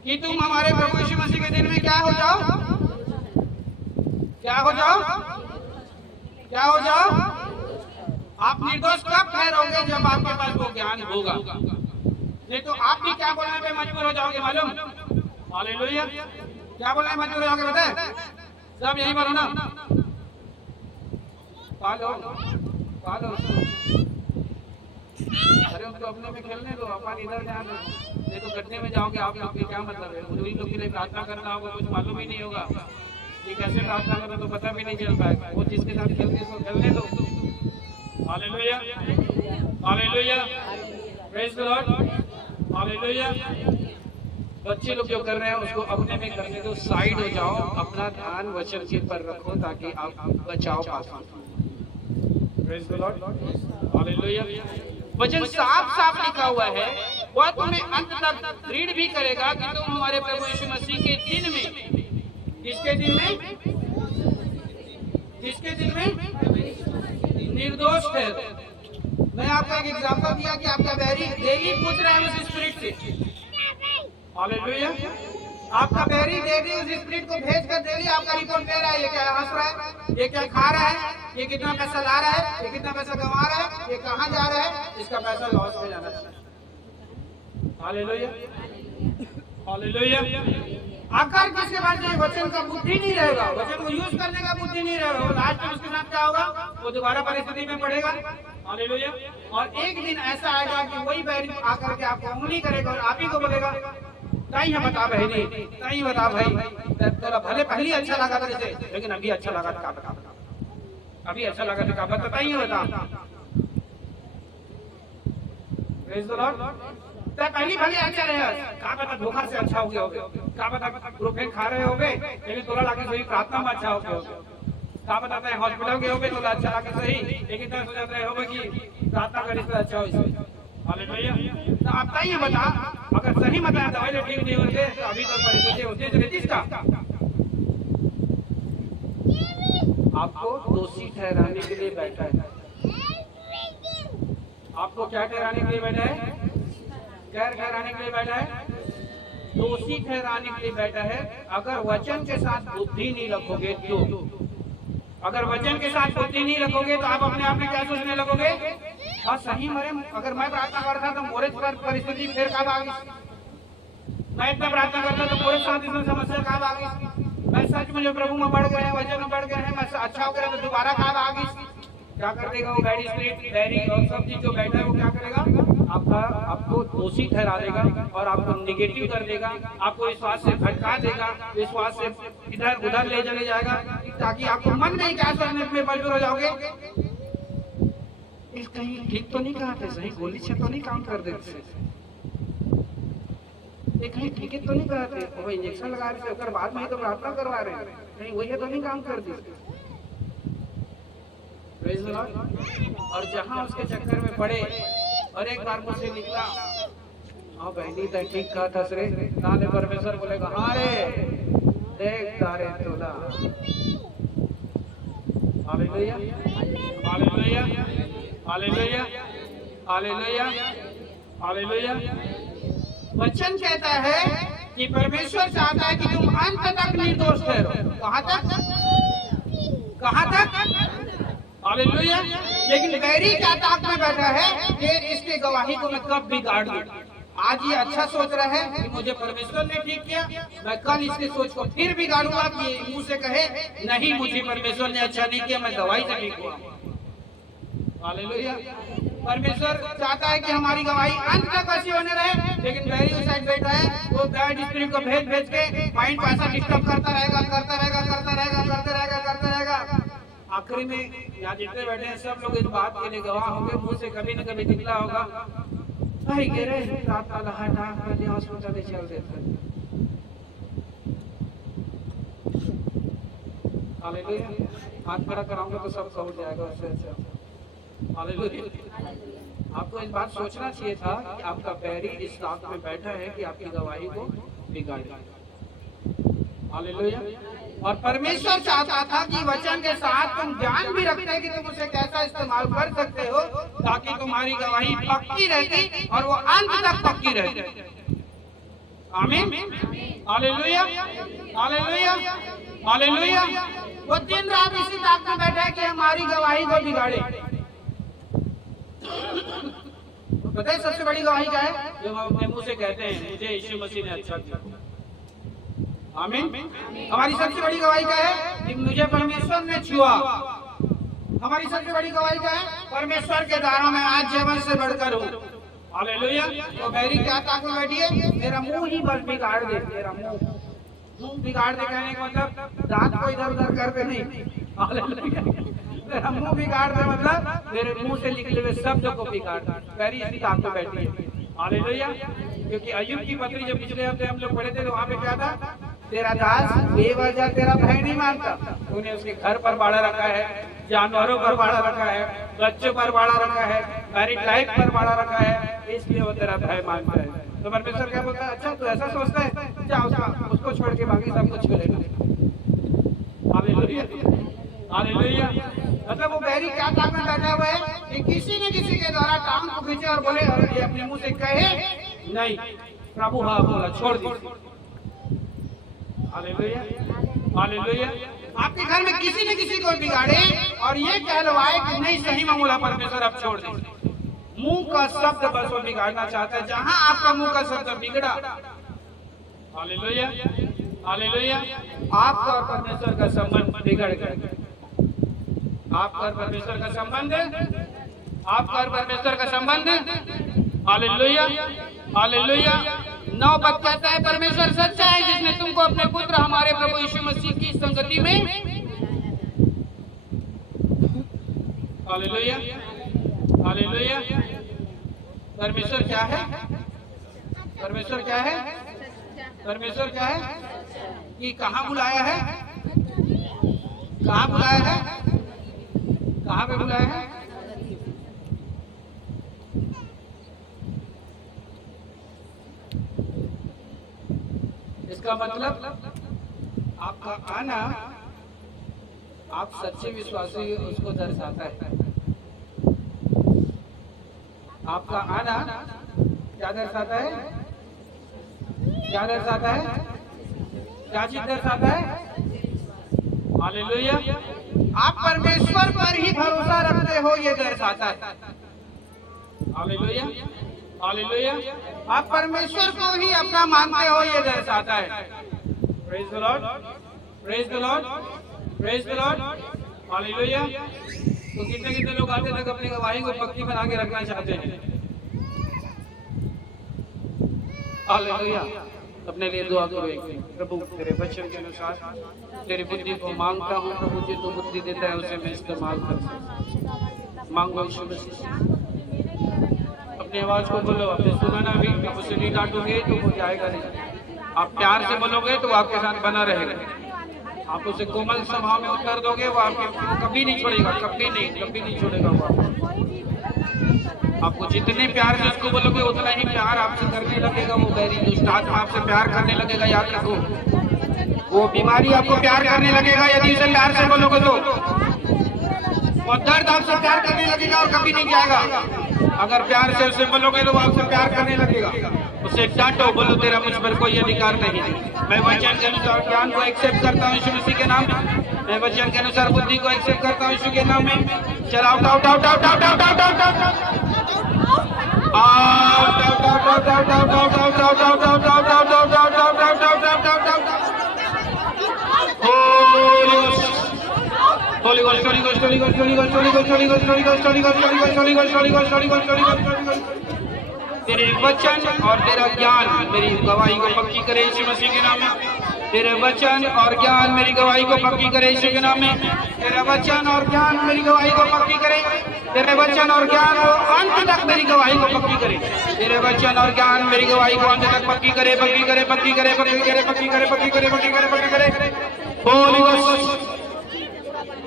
कि तुम हमारे प्रभु यीशु मसीह के दिन में क्या हो जाओ, क्या हो जाओ, क्या हो जाओ। आप निर्दोष कब ठहरोगे? जब आपके पास वो ज्ञान होगा। नहीं तो आप भी क्या बोलने पे मजबूर हो जाओगे मालूम? हालेलुया। क्या बोलने मजबूर हो जाओगे बताए? सब यही बोलो ना, पालो पालो। अरे उनको अपने में खेलने दो, अपन इधर ध्यान दो। नहीं तो गड्ढे में जाओगे आप लोग की क्या मतलब है? उन्हीं लोग के लिए प्रार्थना करना होगा, कुछ मालूम ही नहीं होगा कि कैसे प्रार्थना करो, तो पता भी नहीं चल पाएगा। वो जिसके साथ खेलने को खेलने दो। Hallelujah, hallelujah, praise the Lord, hallelujah. बच्चे लोग जो कर रहे हैं उसको अपने में करने दो, साइड हो जाओ, अपना ध्यान वचन के पर रखो ताकि आप बचाव पा सको। Praise the Lord, hallelujah. वचन साफ साफ लिखा हुआ है, वह तुम्हें अंत तक दृढ़ भी करेगा कि तुम हमारे प्रभु यीशु मसीह के दिन में, किसके दिन में, किसके दिन में निर्दोष थे। मैं आपको एक एग्जांपल दिया कि आपका बैरी डेली पूछ रहा है उस स्पिरिट से। हालेलुया। आपका बैरी डेली उस स्पिरिट को भेज कर डेली आपका रिपोर्ट दे रहा है, ये क्या हंस रहा है, ये क्या खा रहा है, ये कितना पैसा ला रहा है, ये कितना पैसा कमा रहा है, ये कहाँ जा रहा है, इसका पैसा लॉस में जाना चाहिए। Hallelujah, hallelujah. अगर किसके पास ये वचन का बुद्धि नहीं रहेगा, वचन को यूज करने का बुद्धि नहीं रहेगा, लास्ट में उसके साथ क्या होगा? वो दोबारा परिस्थिति में पड़ेगा। हालेलुया। और एक दिन ऐसा आएगा कि वही बैरी आकर के आपको उंगली करेगा और आप ही को बोलेगा कहीं है बता बहनी, कहीं बता भाई, तेरा भले पहले अच्छा लगा था जैसे, लेकिन अभी अच्छा लगा था, बता, अभी अच्छा लगा था, बता ही बता। Praise the Lord. पहली भले अच्छा रहेगा, क्या पता धोखा से अच्छा हो गया होगा, क्या पता प्रोफेन खा रहे होगे लेकिन तोला लाके सही प्रार्थना में अच्छा हो गया होगा, क्या बताते हैं हॉस्पिटल गए होगे तो अच्छा लाके सही लेकिन तरह सोच रहे होगे कि प्रार्थना करी तो अच्छा हो इससे। हालेलुया। तो आप ही बता, अगर सही बताया दवाई तो ठीक नहीं होंगे तो अभी तो परिस्थिति होती है इसका आपको दोषी ठहराने के लिए बैठा है। आपको क्या ठहराने के लिए बैठा है? गैर ठहराने के लिए बैठा है, दोषी ठहराने के लिए बैठा है। अगर वचन के साथ बुद्धि नहीं रखोगे तो, अगर वचन के साथ बुद्धि नहीं रखोगे तो आप अपने आप में क्या सोचने लगोगे? हाँ सही मरे, अगर मैं प्रार्थना करता तो मोरे पर परिस्थिति फिर कब आ गई, मैं इतना प्रार्थना करता तो मोरे साथ इसमें समस्या कब आ गई, मैं सच मुझे प्रभु में बढ़ गए हैं, वचन में बढ़ गए हैं, मैं अच्छा हो गया तो दोबारा कब आ गई। क्या कर देगा वो बैड स्पिरिट, बैरी और सब चीज जो बैठा है वो क्या करेगा? आपको दोषी ठहरा देगा और आपको निगेटिव कर देगा, आपको विश्वास से भटका देगा, विश्वास से इधर उधर ले चले जाएगा, ताकि आपको मन नहीं क्या सोचने में मजबूर हो जाओगे, इस कहीं ठीक तो नहीं कहा थे, सही गोली से तो नहीं काम कर देते, कहीं ठीक है तो नहीं कहा थे, वो इंजेक्शन लगा रहे थे बाद में तो प्रार्थना करवा रहे हैं, कहीं वही तो नहीं काम कर दी। और जहां उसके चक्कर में पड़े और एक बार मुझसे निकला, हाँ बहनी तो ठीक कहा था सरे, नाने परमेश्वर बोलेगा हाँ रे देख तारे तोला, hallelujah hallelujah hallelujah hallelujah hallelujah. वचन कहता है कि परमेश्वर चाहता है कि तुम अंत तक निर्दोष ठहरो। कहां तक? कहां तक? हालेलुया। लेकिन बैरी क्या ताक में बैठा है कि इसके गवाही को मैं कब बिगाड़ दूं। आज ये अच्छा सोच रहा है कि मुझे परमेश्वर ने ठीक किया, मैं कल इसके सोच को फिर बिगाड़ूंगा कि मुंह से कहे नहीं मुझे परमेश्वर ने अच्छा नहीं किया, मैं दवाई से ठीक हुआ। हालेलुया। परमेश्वर चाहता है कि हमारी गवाही अंत तक ऐसी होने रहे, लेकिन बैरी उस साइड बैठा है, वो बैड स्पिरिट को भेज भेज के माइंड को ऐसा डिस्टर्ब करता रहेगा करता रहेगा करता रहेगा करता रहेगा करता रहेगा। आखिरी में यहाँ जितने बैठे हैं सब लोग इस बात के लिए गवाह होंगे, मुंह से कभी न कभी निकला होगा भाई गिरे रात का लहाटा पहले हॉस्पिटल चल देता। हालेलुया। हाथ खड़ा कराऊंगा तो सब सो जाएगा उससे अच्छा। हालेलुया। आपको इस बात सोचना चाहिए था कि आपका बैरी इस रात में बैठा है कि आपकी गवाही को बिगाड़ेगा। हालेलुया। और परमेश्वर चाहता था कि वचन के साथ तुम ज्ञान भी रखते कि तुम उसे कैसा इस्तेमाल कर सकते हो ताकि तुम्हारी गवाही पक्की रहती और वो अंत तक पक्की रहती। आमीन। Hallelujah hallelujah hallelujah. वो दिन रात इसी ताक में बैठा है कि हमारी गवाही को बिगाड़े। पता है सबसे बड़ी गवाही क्या है? जो हम अपने मुंह से कहते हैं मुझे यीशु मसीह ने अच्छा किया। आमीन। हमारी सबसे बड़ी गवाही क्या है? कि मुझे परमेश्वर ने छुआ। हमारी सबसे बड़ी गवाही क्या है? परमेश्वर के द्वारा मैं आज जीवन से बढ़कर हूँ। हालेलुया। तो बैरी क्या ताकत बैठी है? तेरा मुंह ही बस बिगाड़ दे, तेरा मुंह बिगाड़ दे कहने का मतलब दांत को इधर उधर कर दे नहीं। हालेलुया। तेरा मुंह बिगाड़ दे मतलब मेरे मुंह से निकले हुए शब्द को बिगाड़ दे। बैरी इसी ताकत बैठी है। हालेलुया। क्योंकि अय्यूब की पत्री जब पिछले हफ्ते हम लोग पढ़े थे तो वहाँ पे क्या था? तेरा दास बेवजह तेरा भय नहीं मानता, तूने उसके घर पर बाड़ा रखा है, जानवरों पर बाड़ा रखा है, बच्चों पर बाड़ा रखा है, मैरिड लाइफ पर बाड़ा रखा है, इसलिए वो तेरा भय मानता है। तो परमेश्वर क्या बोलता है? अच्छा तू ऐसा सोचता है, जा उसको छोड़ के बाकी सब कुछ छोड़ेगा। Hallelujah hallelujah. मतलब वो बैरी क्या ताक में बैठा हुआ है कि किसी न किसी के द्वारा टांग को खींचे और बोले और ये अपने मुंह से कहे नहीं, प्रभु हाँ बोला छोड़ दे। Hallelujah hallelujah. आपके घर में किसी न किसी को बिगाड़े और ये कहलवाए कि नहीं सही मामूला परमेश्वर अब छोड़ दे। मुंह का शब्द बस वो बिगाड़ना चाहता है। जहां आपका मुंह का शब्द बिगड़ा, हालेलुया हालेलुया, आपका और परमेश्वर का संबंध बिगड़ गया। आपका और परमेश्वर का संबंध, आपका और परमेश्वर का संबंध, हालेलुया हालेलुया। 9 पद कहता है परमेश्वर सच्चा है जिसने तुमको अपने पुत्र हमारे प्रभु यीशु मसीह की संगति में, हालेलुया हालेलुया। परमेश्वर क्या है? परमेश्वर क्या है? परमेश्वर क्या है? कि कहाँ बुलाया है? कहाँ बुलाया है? कहाँ पे बुलाया है? इसका मतलब आपका आना आप सच्चे विश्वासी उसको दर्शाता है। आपका आना क्या दर्शाता है? क्या दर्शाता है? क्या चीज दर्शाता है? हालेलुया। आप परमेश्वर पर ही भरोसा रखते हो ये दर्शाता है। Hallelujah, hallelujah. आप परमेश्वर को ही अपना मानते हो ये दर्शाता है। Praise the Lord, praise the Lord, praise the Lord. Hallelujah. तो कितने कितने लोग आते तक अपनी गवाही को पक्की बना के रखना चाहते हैं? हालेलुया। अपने लिए दुआ करो एक दिन। प्रभु तेरे वचन के अनुसार तेरी बुद्धि को मांगता हूँ प्रभु, जी तू बुद्धि देता है उसे मैं इस्तेमाल कर सकूं। मांगो यीशु मसीह। अपनी आवाज को बोलो, अपने सुनाना भी। आप उसे नहीं डांटोगे तो वो जाएगा नहीं। आप प्यार से बोलोगे तो वो आपके साथ बना रहेगा। आप उसे कोमल स्वभाव में उत्तर दोगे वो आपके कभी नहीं छोड़ेगा, कभी नहीं छोड़ेगा वो आपको। जितने प्यार से उसको बोलोगे उतना ही प्यार आपसे करने लगेगा। वो बैरी दुष्ट आत्मा आपसे प्यार करने लगेगा, याद रखो। वो बीमारी आपको प्यार करने लगेगा यदि उसे प्यार से बोलोगे तो। वो दर्द आपसे प्यार करने लगेगा और कभी नहीं जाएगा। अगर प्यार से उसे बोलोगे तो वो आपसे प्यार करने लगेगा। उसे डांटो, बोलो तेरा मुझ पर कोई अधिकार नहीं। मैं वचन के अनुसार ज्ञान को एक्सेप्ट करता हूँ यीशु मसीह के नाम में। मैं वचन के अनुसार बुद्धि को एक्सेप्ट करता हूँ यीशु के नाम में। चलाओ डाउ डाउ डाउ डाउ डाउ डाउ डाउ डाउ Holy Ghost, Holy Ghost, Holy Ghost, Holy Ghost, Holy Ghost, Holy Ghost, Holy Ghost, Holy Ghost, Holy Ghost, Holy Ghost, Holy Ghost, Holy Ghost, Holy Ghost, Holy Ghost। तेरे वचन और तेरा ज्ञान मेरी गवाही को पक्की करे यीशु मसीह के नाम में। तेरे वचन और ज्ञान मेरी गवाही को पक्की करे यीशु के नाम में। तेरा वचन और ज्ञान मेरी गवाही को पक्की करे। तेरे वचन और ज्ञान वो अंत तक मेरी गवाही को पक्की करे। तेरे वचन और ज्ञान मेरी गवाही को अंत तक पक्की करे, पक्की करे, पक्की करे, पक्की करे, पक्की करे, पक्की करे, पक्की करे, पक्की करे। Holi ghost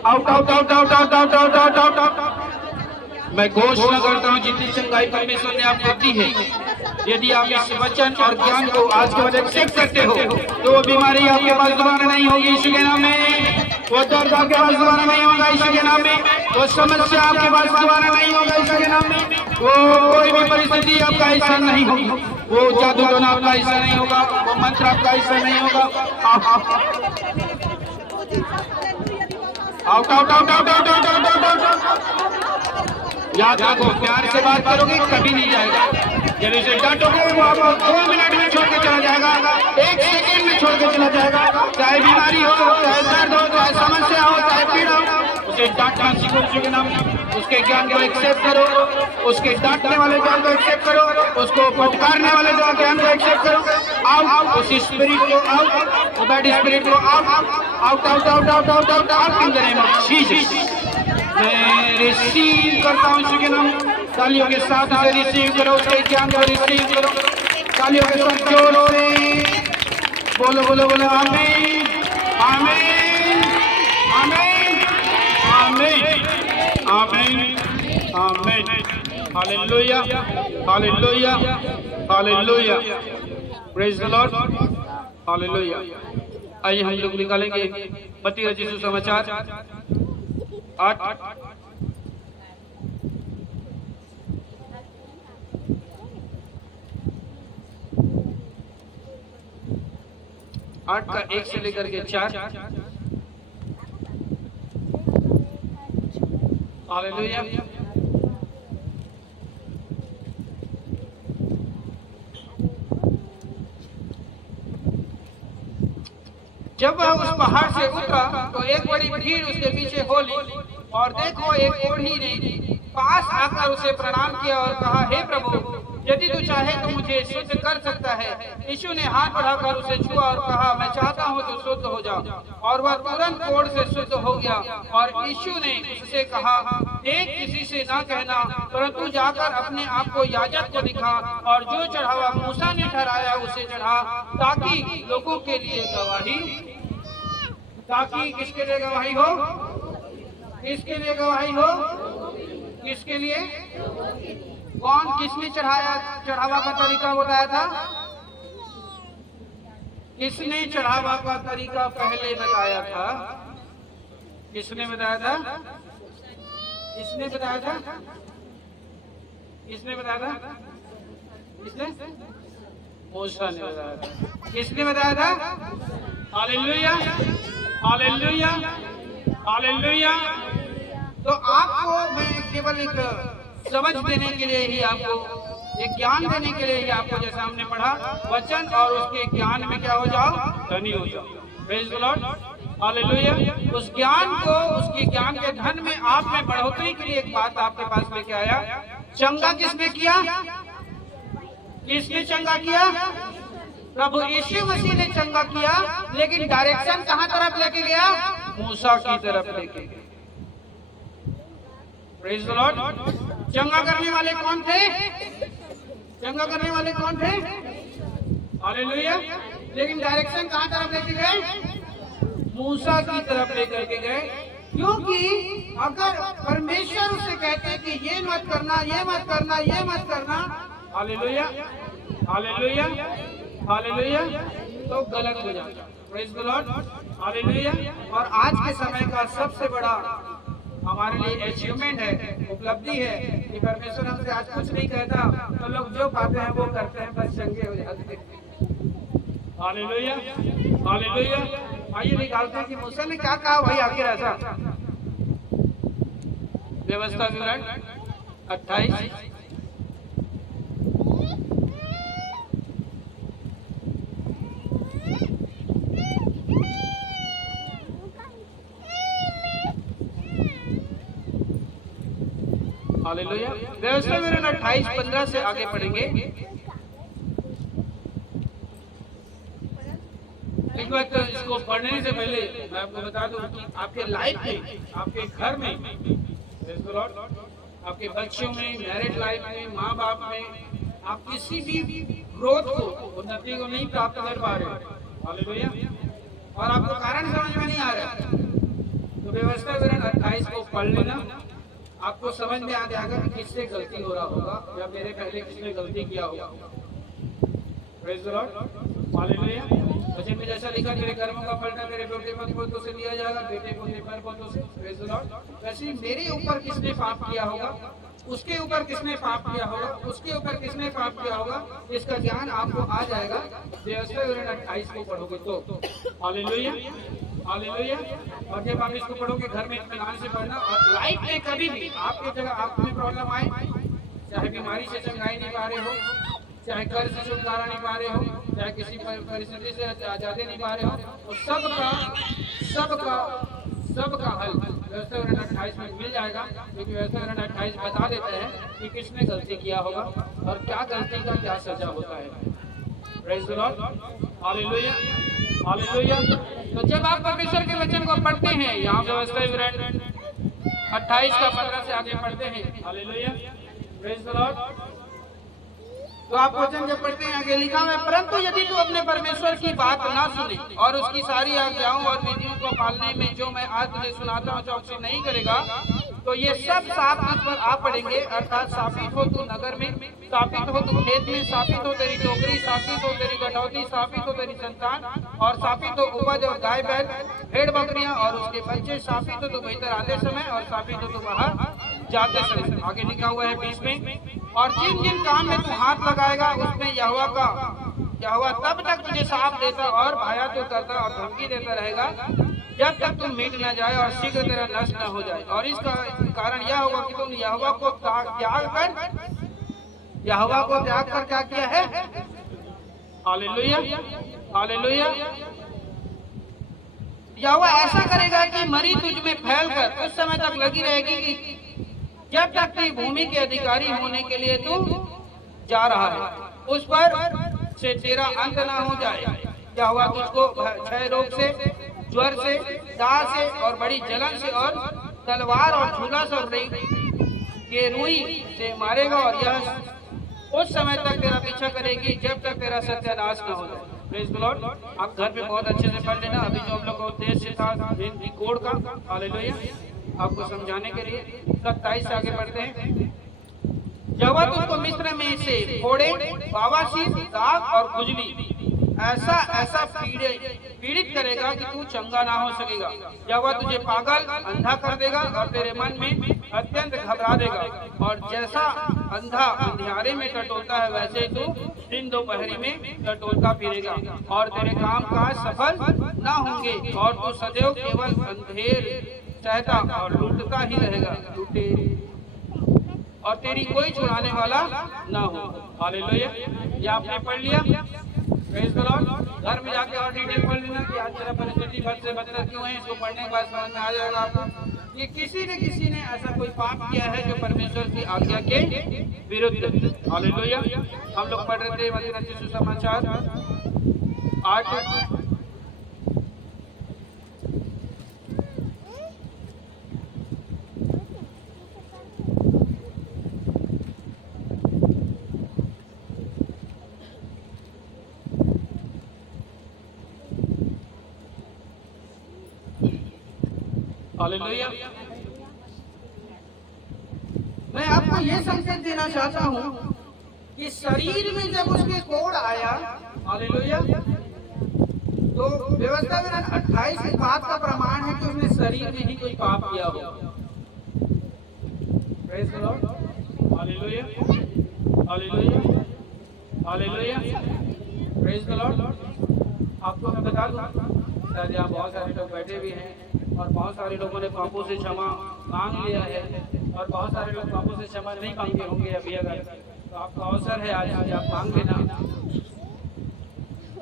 out out out out out out out out out out. मैं घोषणा करता हूँ जितनी चंगाई परमेश्वर ने आपको दी है, यदि आप इस वचन और ज्ञान को आज के बाद एक्सेप्ट करते हो तो वो बीमारी आपके पास दोबारा नहीं होगी यीशु के नाम में। वो दर्द आपके पास दोबारा नहीं होगा यीशु के नाम में। वो समस्या आपके पास दोबारा नहीं होगा यीशु के नाम में। वो कोई भी परिस्थिति आपका हिस्सा नहीं होगी। वो जादू टोना आपका हिस्सा नहीं होगा। वो मंत्र आपका हिस्सा नहीं होगा। Out out out out out out out out out. याद रखो, प्यार से बात करोगे कभी नहीं जाएगा। यदि उसे डांटोगे वो आपको 2 मिनट में छोड़ के चला जाएगा, 1 सेकेंड में छोड़ के चला जाएगा। चाहे बीमारी हो, चाहे दर्द हो, चाहे समस्या हो, चाहे पीड़ा हो, उसे डांटना सीखो यीशु के नाम में। उसके ज्ञान को एक्सेप्ट करो, उसके डांटने वाले ज्ञान को एक्सेप्ट करो, उसको फटकारने वाले ज्ञान को एक्सेप्ट करो। आउट उस स्पिरिट को, आउट वो बैड स्पिरिट को, out out out out out out out out in the name of Jesus. मैं रिसीव करता हूँ यीशु के नाम। तालियों के साथ उसे रिसीव करो, उसके ज्ञान को रिसीव करो। तालियों के साथ जोर से बोलो बोलो बोलो आमीन आमीन आमीन आमीन आमीन आमीन। Hallelujah hallelujah hallelujah. Praise the Lord. Hallelujah. आइए हम लोग निकालेंगे मत्ती रचित सुसमाचार 8 8 का 1 से लेकर के 4। हालेलुया। जब वह उस पहाड़ से उतरा तो एक बड़ी भीड़ उसके पीछे हो ली, और देखो एक ओढ़ी ने पास आकर उसे प्रणाम किया और कहा, हे प्रभु, यदि तू चाहे तो मुझे शुद्ध कर सकता है। यीशु ने हाथ बढ़ाकर उसे छुआ और कहा, मैं चाहता हूँ तो शुद्ध हो जा। और वह तुरंत कोढ़ से शुद्ध हो गया। और यीशु ने उससे कहा, देख, किसी से ना कहना, परंतु जाकर अपने आप को याजक को दिखा और जो चढ़ावा मूसा ने ठहराया उसे चढ़ा, ताकि लोगों के लिए गवाही, ताकि किसके लिए गवाही हो, किसके लिए गवाही हो, किसके लिए, कौन, किसने चढ़ाया, चढ़ावा का तरीका बताया था, किसने चढ़ावा का तरीका पहले बताया था, किसने बताया था, किसने बताया था, किसने बताया था? किसने? मूसा ने बताया था। किसने बताया था? Hallelujah, hallelujah, hallelujah. तो आपको मैं केवल एक समझ देने के लिए ही, आपको एक ज्ञान देने के लिए ही, आपको जैसा हमने पढ़ा वचन और उसके ज्ञान में क्या हो जाओ? धनी हो जाओ। Praise the Lord, hallelujah. उस ज्ञान को, उसके ज्ञान के धन में आप में बढ़ोतरी के लिए एक बात आपके पास लेके आया। चंगा किसने किया? किसने चंगा किया? प्रभु यीशु मसीह ने चंगा किया, लेकिन डायरेक्शन कहां तरफ लेके गया? मूसा की तरफ लेके गया। Praise the Lord. चंगा करने वाले कौन थे? चंगा करने वाले कौन थे? हालेलुया। लेकिन डायरेक्शन कहां तरफ लेके गए? मूसा की तरफ लेकर के गए। क्योंकि अगर परमेश्वर उससे कहते कि ये मत करना, ये मत करना, ये मत करना, हालेलुया, हालेलुया, हालेलुया, तो गलत हो जाता। Praise the Lord, hallelujah. और आज के समय का सबसे बड़ा हमारे लिए अचीवमेंट है, उपलब्धि है कि परमेश्वर हमसे आज कुछ नहीं कहता, तो लोग जो पाते हैं वो करते हैं, बस चंगे हो जाते हैं। Hallelujah, hallelujah. आइए निकालते हैं कि मूसा ने क्या कहा भाई आखिर ऐसा। व्यवस्था विवरण 28। हालेलुया। व्यवस्था विवरण 28:15 से आगे पढ़ेंगे। एक बात तो इसको पढ़ने से पहले मैं आपको बता दूं कि आपके लाइफ में, आपके घर में, आपके बच्चों में, मैरिड लाइफ में, माँ बाप में, आप किसी भी ग्रोथ को, उन्नति को नहीं प्राप्त कर पा रहे हो, हालेलुया, और आपको कारण समझ में नहीं आ रहा, तो व्यवस्था विवरण 28 को पढ़ लेना। आपको समझ में आ जाएगा कि किससे गलती हो रहा होगा या मेरे पहले किसने गलती किया होगा। Praise the Lord, hallelujah. वचन में जैसा लिखा, तेरे कर्मों का फल तेरे बेटे पोतों से दिया जाएगा, बेटे पोते पर पोतों से। Praise the Lord. वैसे मेरे ऊपर किसने पाप किया होगा, उसके ऊपर किसने पाप किया होगा, उसके ऊपर किसने पाप किया होगा, इसका ज्ञान आपको आ जाएगा व्यवस्था विवरण 28 को पढ़ोगे तो। Hallelujah, hallelujah. और जब आप इसको पढ़ोगे घर में इत्मीनान से पढ़ना, और लाइफ में कभी भी आपकी जगह आप में प्रॉब्लम आए, चाहे बीमारी से चंगाई नहीं पा रहे हो, चाहे कर्ज से छुटकारा नहीं पा रहे हो, चाहे किसी परिस्थिति से आजादी नहीं पा रहे हो, तो सबका हल व्यवस्था विवरण 28 में मिल जाएगा। क्योंकि व्यवस्था विवरण 28 बता देते हैं कि किसने गलती किया होगा और क्या गलती का क्या सजा होता है। Praise the Lord, hallelujah, hallelujah. तो जब आप परमेश्वर के वचन को पढ़ते हैं, यहाँ व्यवस्था विवरण 28 का 15 से आगे पढ़ते हैं, हालेलुया, प्रेज द लॉर्ड। तो आप वचन जब पढ़ते हैं, आगे लिखा है, परंतु यदि तू अपने परमेश्वर की बात ना सुने और उसकी सारी आज्ञाओं और विधियों को पालने में जो मैं आज तुझे सुनाता हूँ चौकसी नहीं करेगा, तो ये सब साफ तुझ पर आ पड़ेंगे। अर्थात साबित हो तू नगर में, साबित हो तू खेत में, साबित हो तेरी टोकरी, साबित हो तेरी कटौती, साबित हो तेरी संतान, और साबित हो उपज और गाय बैल, भेड़ बकरियां और उसके बच्चे, साबित हो तू भीतर आते समय और साबित हो तू बाहर जाते समय। आगे लिखा हुआ है 20 में, और जिन जिन काम में तू हाथ लगाएगा उसमें यहोवा तब तक तुझे साफ देता और भाया तो करता और धमकी देता रहेगा, जब तक तुम मिट न जाए और शीघ्र तेरा नष्ट न हो जाए। और इसका कारण यह होगा कि तुम यहोवा को त्याग कर क्या किया है। Hallelujah, hallelujah. यहोवा ऐसा करेगा कि मरी तुझ में फैल कर उस समय तक लगी रहेगी कि जब तक तू भूमि के अधिकारी होने के लिए तू जा रहा है, उस पर से तेरा अंत ना हो जाए। यहोवा तुझको क्षय रोग से, ज्वर से, दाह से और बड़ी जलन से और तलवार और झुलस और के रुई से मारेगा, और यह उस समय तक तेरा पीछा करेगी जब तक तेरा सत्यानाश न हो जाए। Praise the Lord. आप घर पे बहुत अच्छे से पढ़ लेना। अभी जो हम लोग का उद्देश्य था कोड का, हालेलुया, आपको समझाने के लिए 27 से आगे बढ़ते हैं। यहोवा तुझको मिस्र में से फोड़े, बवासीर, दाग और खुजली ऐसा पीड़ित करेगा कि तू चंगा ना हो सकेगा। यहोवा तुझे पागल, अंधा कर देगा और तेरे मन में अत्यंत घबरा देगा। और जैसा अंधा अंधियारे में टटोलता है वैसे तो दिन दोपहरी में टटोलता फिरेगा और तेरे काम काज सफल न होंगे और तू सदैव केवल अंधेर सहता और लूटता ही रहेगा। लूटे और तेरी कोई छुड़ाने वाला ना हो। हालेलुया। ये आपने पढ़ लिया। Praise the Lord. घर में जाके और डिटेल पढ़ लेना कि आज मेरा परिस्थिति बद से बदतर क्यों है। इसको पढ़ने के बाद समझ में आ जाएगा आपको। ये किसी ने ऐसा कोई पाप किया है जो परमेश्वर की आज्ञा के विरुद्ध। हालेलुया। हम लोग पढ़ रहे थे मत्ती सुसमाचार 8। हालेलुया। मैं आपको ये संकेत देना चाहता हूँ कि शरीर में जब उसके कोड़ आया, हालेलुया, तो व्यवस्था में 28 इस बात का प्रमाण है कि उसने शरीर में ही कोई पाप किया हो। Praise the Lord. Hallelujah, hallelujah, hallelujah. Praise the Lord. आपको मैं बता दूं, शायद यहाँ बहुत सारे लोग बैठे भी हैं और बहुत सारे लोगों ने पापों से क्षमा मांग लिया है और बहुत सारे लोग पापों से क्षमा नहीं मांगे होंगे अभी। अगर तो आपका अवसर है आज आप मांग लेना।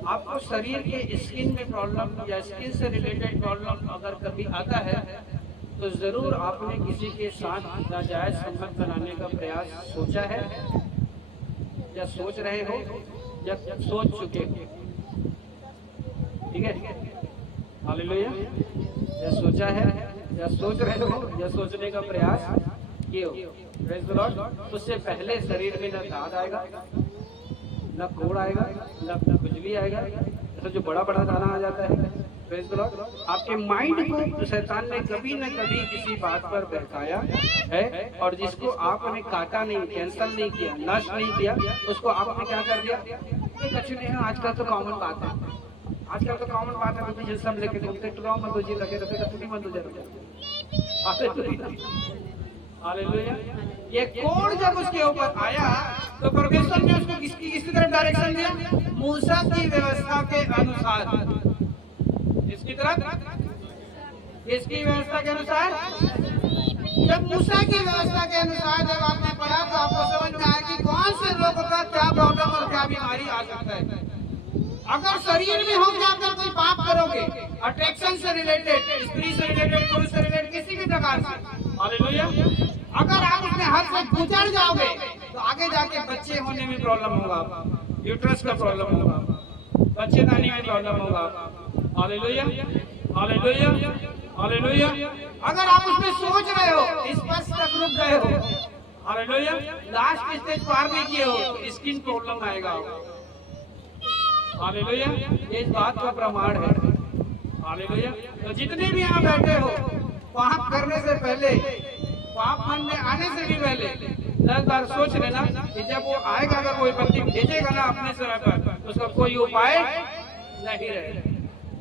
आपको शरीर के स्किन में प्रॉब्लम या स्किन से रिलेटेड प्रॉब्लम अगर कभी आता है तो जरूर आपने किसी के साथ नाजायज संबंध बनाने का प्रयास सोचा है या सोच रहे हो या सोच चुके हो। ठीक है। हालेलुया। या सोचा है या सोच रहे हो या सोचने का प्रयास किए हो। Praise the Lord. उससे पहले शरीर में न दाद आएगा, न कोड़ आएगा, न खुजली आएगा, ऐसा जो बड़ा बड़ा दाना आ जाता है। Praise the Lord. आपके माइंड को शैतान ने कभी न कभी किसी बात पर बहकाया है और जिसको आपने काटा नहीं, कैंसल नहीं किया, नष्ट नहीं किया, उसको आपने क्या कर दिया। ये कुछ नहीं है, आजकल तो कॉमन बात है। आजकल तो कॉमन बात है। मुझे सब लेके घूमते टुराओ मत हो जी लगे रखे तो टूटी मत हो जाए। हालेलुया। ये कोड़ जब उसके ऊपर आया तो परमेश्वर ने उसको किसकी तरफ डायरेक्शन दिया। मूसा की व्यवस्था के अनुसार। इसकी तरफ, इसकी व्यवस्था के अनुसार। जब मूसा की व्यवस्था के अनुसार जब आपने पढ़ा तो आपको समझ में आया कि कौन से रोग का क्या प्रॉब्लम और क्या बीमारी आ सकता है। अगर शरीर में हो जाकर कोई पाप करोगे, अट्रैक्शन से रिलेटेड, स्त्री से रिलेटेड, पुरुष से रिलेटेड, किसी भी प्रकार से, हालेलुया, अगर आप उसमें हद से गुजर जाओगे तो आगे जाके बच्चे होने में प्रॉब्लम होगा, यूट्रस का प्रॉब्लम होगा, बच्चेदानी में प्रॉब्लम होगा। Hallelujah, hallelujah, hallelujah. अगर आप उसमें सोच रहे हो, स्पष्ट तक रुक गए हो, हालेलुया, लास्ट स्टेज पार नहीं किए हो, स्किन प्रॉब्लम आएगा। हालेलुया। ये इस बात का प्रमाण है। हालेलुया। तो जितने भी यहाँ बैठे हो, पाप करने से पहले, पाप मन में आने से भी पहले 10 बार सोच लेना कि जब वो आएगा, अगर कोई बंदी भेजेगा ना अपने समय पर, तो उसका कोई उपाय नहीं रहेगा।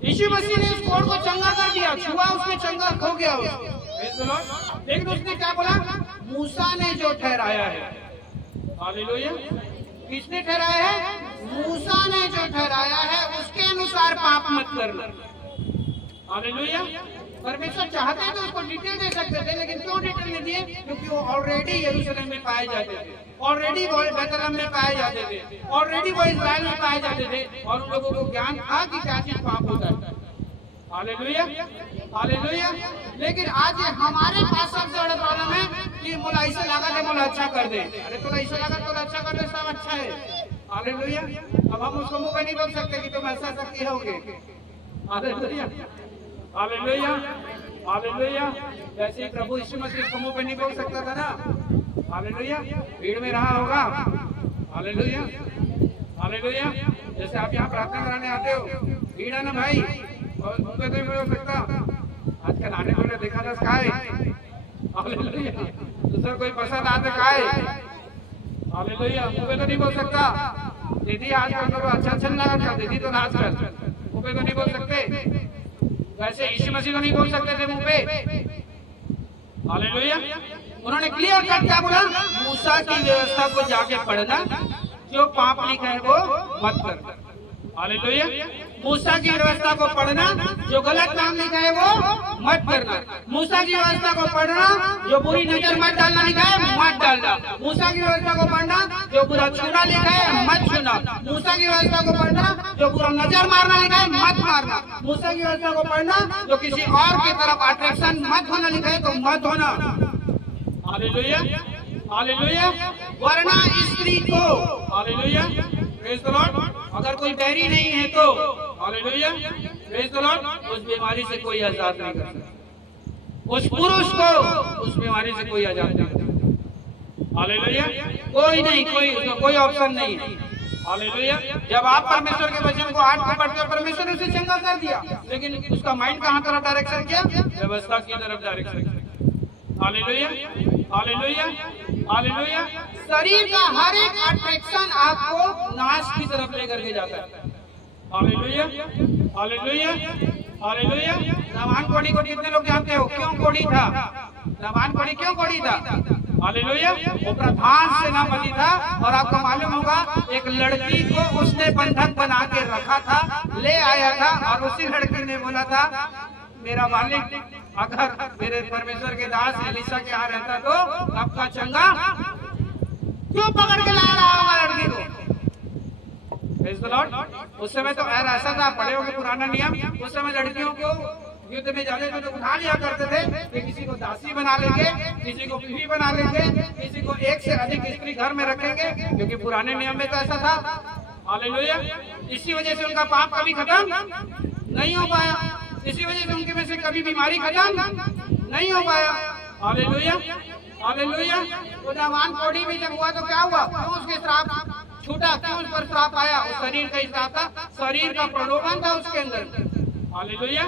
यीशु मसीह ने उस कोढ़ को चंगा कर दिया, छुआ उसने चंगा हो गया। लेकिन उसने क्या बोला। मूसा ने जो ठहराया है। हालेलुया। किसने ठहराया है। मूसा ने जो ठहराया है उसके अनुसार पाप मत करना। हालेलुया। परमेश्वर चाहते तो उसको डिटेल दे सकते थे, लेकिन क्यों डिटेल नहीं दिए। क्योंकि वो ऑलरेडी यरूशलेम में पाए जाते थे, ऑलरेडी वो बेथलेहम में पाए जाते थे, ऑलरेडी वो इस्राएल में पाए जाते थे और उन लोगों को ज्ञान था कि क्या चीज पाप होता है। Hallelujah, hallelujah. लेकिन आज हमारे पास सबसे बड़ा प्रॉब्लम है कि मोला ऐसा लगा दे, मोला अच्छा कर दे। अरे तो ऐसा लगा तो अच्छा कर दे, सब अच्छा है। हालेलुया। अब हम उसको मुंह पे नहीं बोल सकते कि तुम ऐसा किए होगे। Hallelujah, hallelujah, hallelujah. जैसे प्रभु यीशु मसीह को मुंह पे नहीं बोल सकता था ना। हालेलुया। भीड़ में रहा होगा। Hallelujah, hallelujah. जैसे आप यहाँ प्रार्थना कराने आते हो, भीड़ है ना भाई, और मुंह पे तो नहीं बोल सकता। आजकल आने को देखा था खाए। हालेलुया। दूसरा कोई पसंद आते खाए। हालेलुया। मुंह पे तो नहीं बोल सकता। दीदी आजकल तो अच्छा लगा था, दीदी तो आजकल मुंह पे तो नहीं बोल सकते। वैसे यीशु मसीह तो नहीं बोल सकते थे मुंह पे। हालेलुया। उन्होंने क्लियर कट क्या बोला, मूसा की व्यवस्था को जाके पढ़ना, जो पाप लिखा है वो मत करना। हालेलुया। मूसा की व्यवस्था को पढ़ना, जो गलत काम लिखा है वो मत करना। मूसा की व्यवस्था को पढ़ना, जो बुरी नजर मत डालना लिखा है मत डालना। मूसा की व्यवस्था को पढ़ना, जो बुरा छूना लिखा है मत छूना। मूसा की व्यवस्था को पढ़ना, जो बुरा नजर मारना लिखा है मत मारना। मूसा की व्यवस्था को पढ़ना, जो किसी और की तरफ अट्रैक्शन मत होना लिखा है तो मत होना। Hallelujah, hallelujah. वरना स्त्री को, हालेलुया, प्रेज़ द लॉर्ड, अगर कोई बैरी नहीं है तो, हालेलुया, प्रेज़ द लॉर्ड, उस बीमारी से कोई आजाद नहीं कर सकता। उस पुरुष को उस बीमारी से कोई आजाद नहीं कर सकता। हालेलुया, कोई नहीं, कोई ऑप्शन नहीं है। हालेलुया। जब आप परमेश्वर के वचन को आठ को पढ़ते हो, परमेश्वर ने उसे चंगा कर दिया, लेकिन उसका माइंड कहाँ तरफ डायरेक्शन किया? व्यवस्था की तरफ डायरेक्शन किया। Hallelujah, hallelujah, hallelujah. शरीर का हर एक अट्रैक्शन आपको नाश की तरफ लेकर के जाता है। Hallelujah, hallelujah, hallelujah. नामान कोढ़ी को कितने लोग जानते हो? क्यों कोढ़ी था? नामान कोढ़ी क्यों कोढ़ी था? हालेलुया। वो प्रधान सेनापति था, और आपको मालूम होगा एक लड़की को उसने बंधक बना के रखा था, ले आया था, और उसी लड़की ने बोला था, मेरा मालिक अगर मेरे परमेश्वर के दास एलिशा के यहाँ रहता तो आपका चंगा क्यों पकड़ के ला रहा होगा लड़की को? Praise the Lord. उस समय तो ऐसा था, पढ़े होंगे पुराना नियम, उस समय लड़कियों को युद्ध में जाने तो उठा लिया करते थे कि किसी को दासी बना लेंगे, किसी को बीवी बना लेंगे, किसी को एक से अधिक स्त्री घर में रखेंगे, क्योंकि पुराने नियम में तो ऐसा था। हालेलुया। इसी वजह से उनका पाप कभी खत्म नहीं हो पाया, इसी वजह से उनके में से कभी बीमारी खत्म नहीं हो पाया। Hallelujah, hallelujah. तो नामान कोढ़ी में जब हुआ तो क्या हुआ? क्यों उसके श्राप छूटा? क्यों उस पर श्राप आया? उस शरीर का श्राप था, शरीर का प्रलोभन था उसके अंदर। Hallelujah,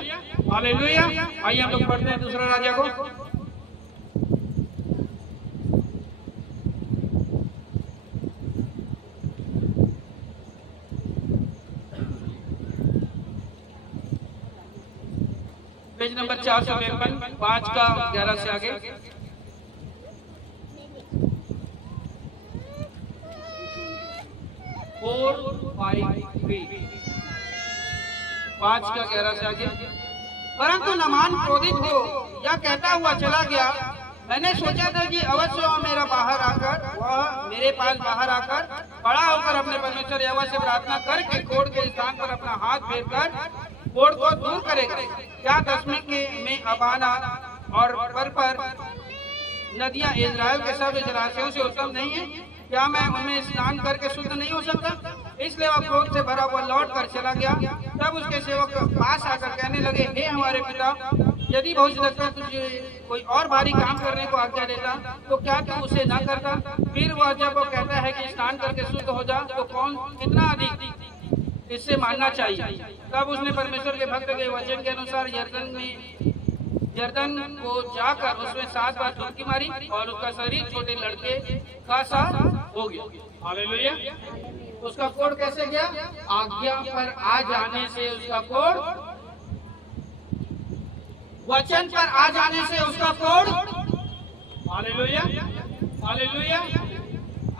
hallelujah. आइए हम लोग पढ़ते हैं दूसरा राजा को। पेज नंबर 453, 5 का 11 से आगे। फोर 5 का 11 से आगे। परंतु नामान क्रोधित हो या कहता हुआ चला गया, मैंने सोचा था कि अवश्य वह मेरे पास बाहर आकर खड़ा होकर अपने परमेश्वर यहोवा से प्रार्थना करके कोढ़ के स्थान पर अपना हाथ फेरकर कोढ़ को दूर करेगा। क्या दशमीं में अबाना और पर नदियां इजराइल के सब जलाशयों से उत्तम नहीं है? क्या मैं उनमें स्नान करके शुद्ध नहीं हो सकता? इसलिए वह क्रोध से भरा हुआ लौट कर चला गया। तब उसके सेवक पास आकर कहने लगे, हे हमारे पिता, यदि बहुत लगता तुझे कोई और भारी काम करने को आज्ञा देता तो क्या तू उसे न करता? फिर वह जब वो कहता है कि स्नान करके शुद्ध हो जा, तो कौन कितना अधिक इससे मानना चाहिए। तब उसने परमेश्वर के भक्त के वचन के अनुसार यरदन को जाकर उसमें 7 बार डुबकी मारी और उसका शरीर छोटे लड़के का सा हो गया। हालेलुया। उसका कोढ़ कैसे गया? आज्ञा पर आ जाने से उसका कोढ़, वचन पर आ जाने से उसका कोढ़। Hallelujah, hallelujah.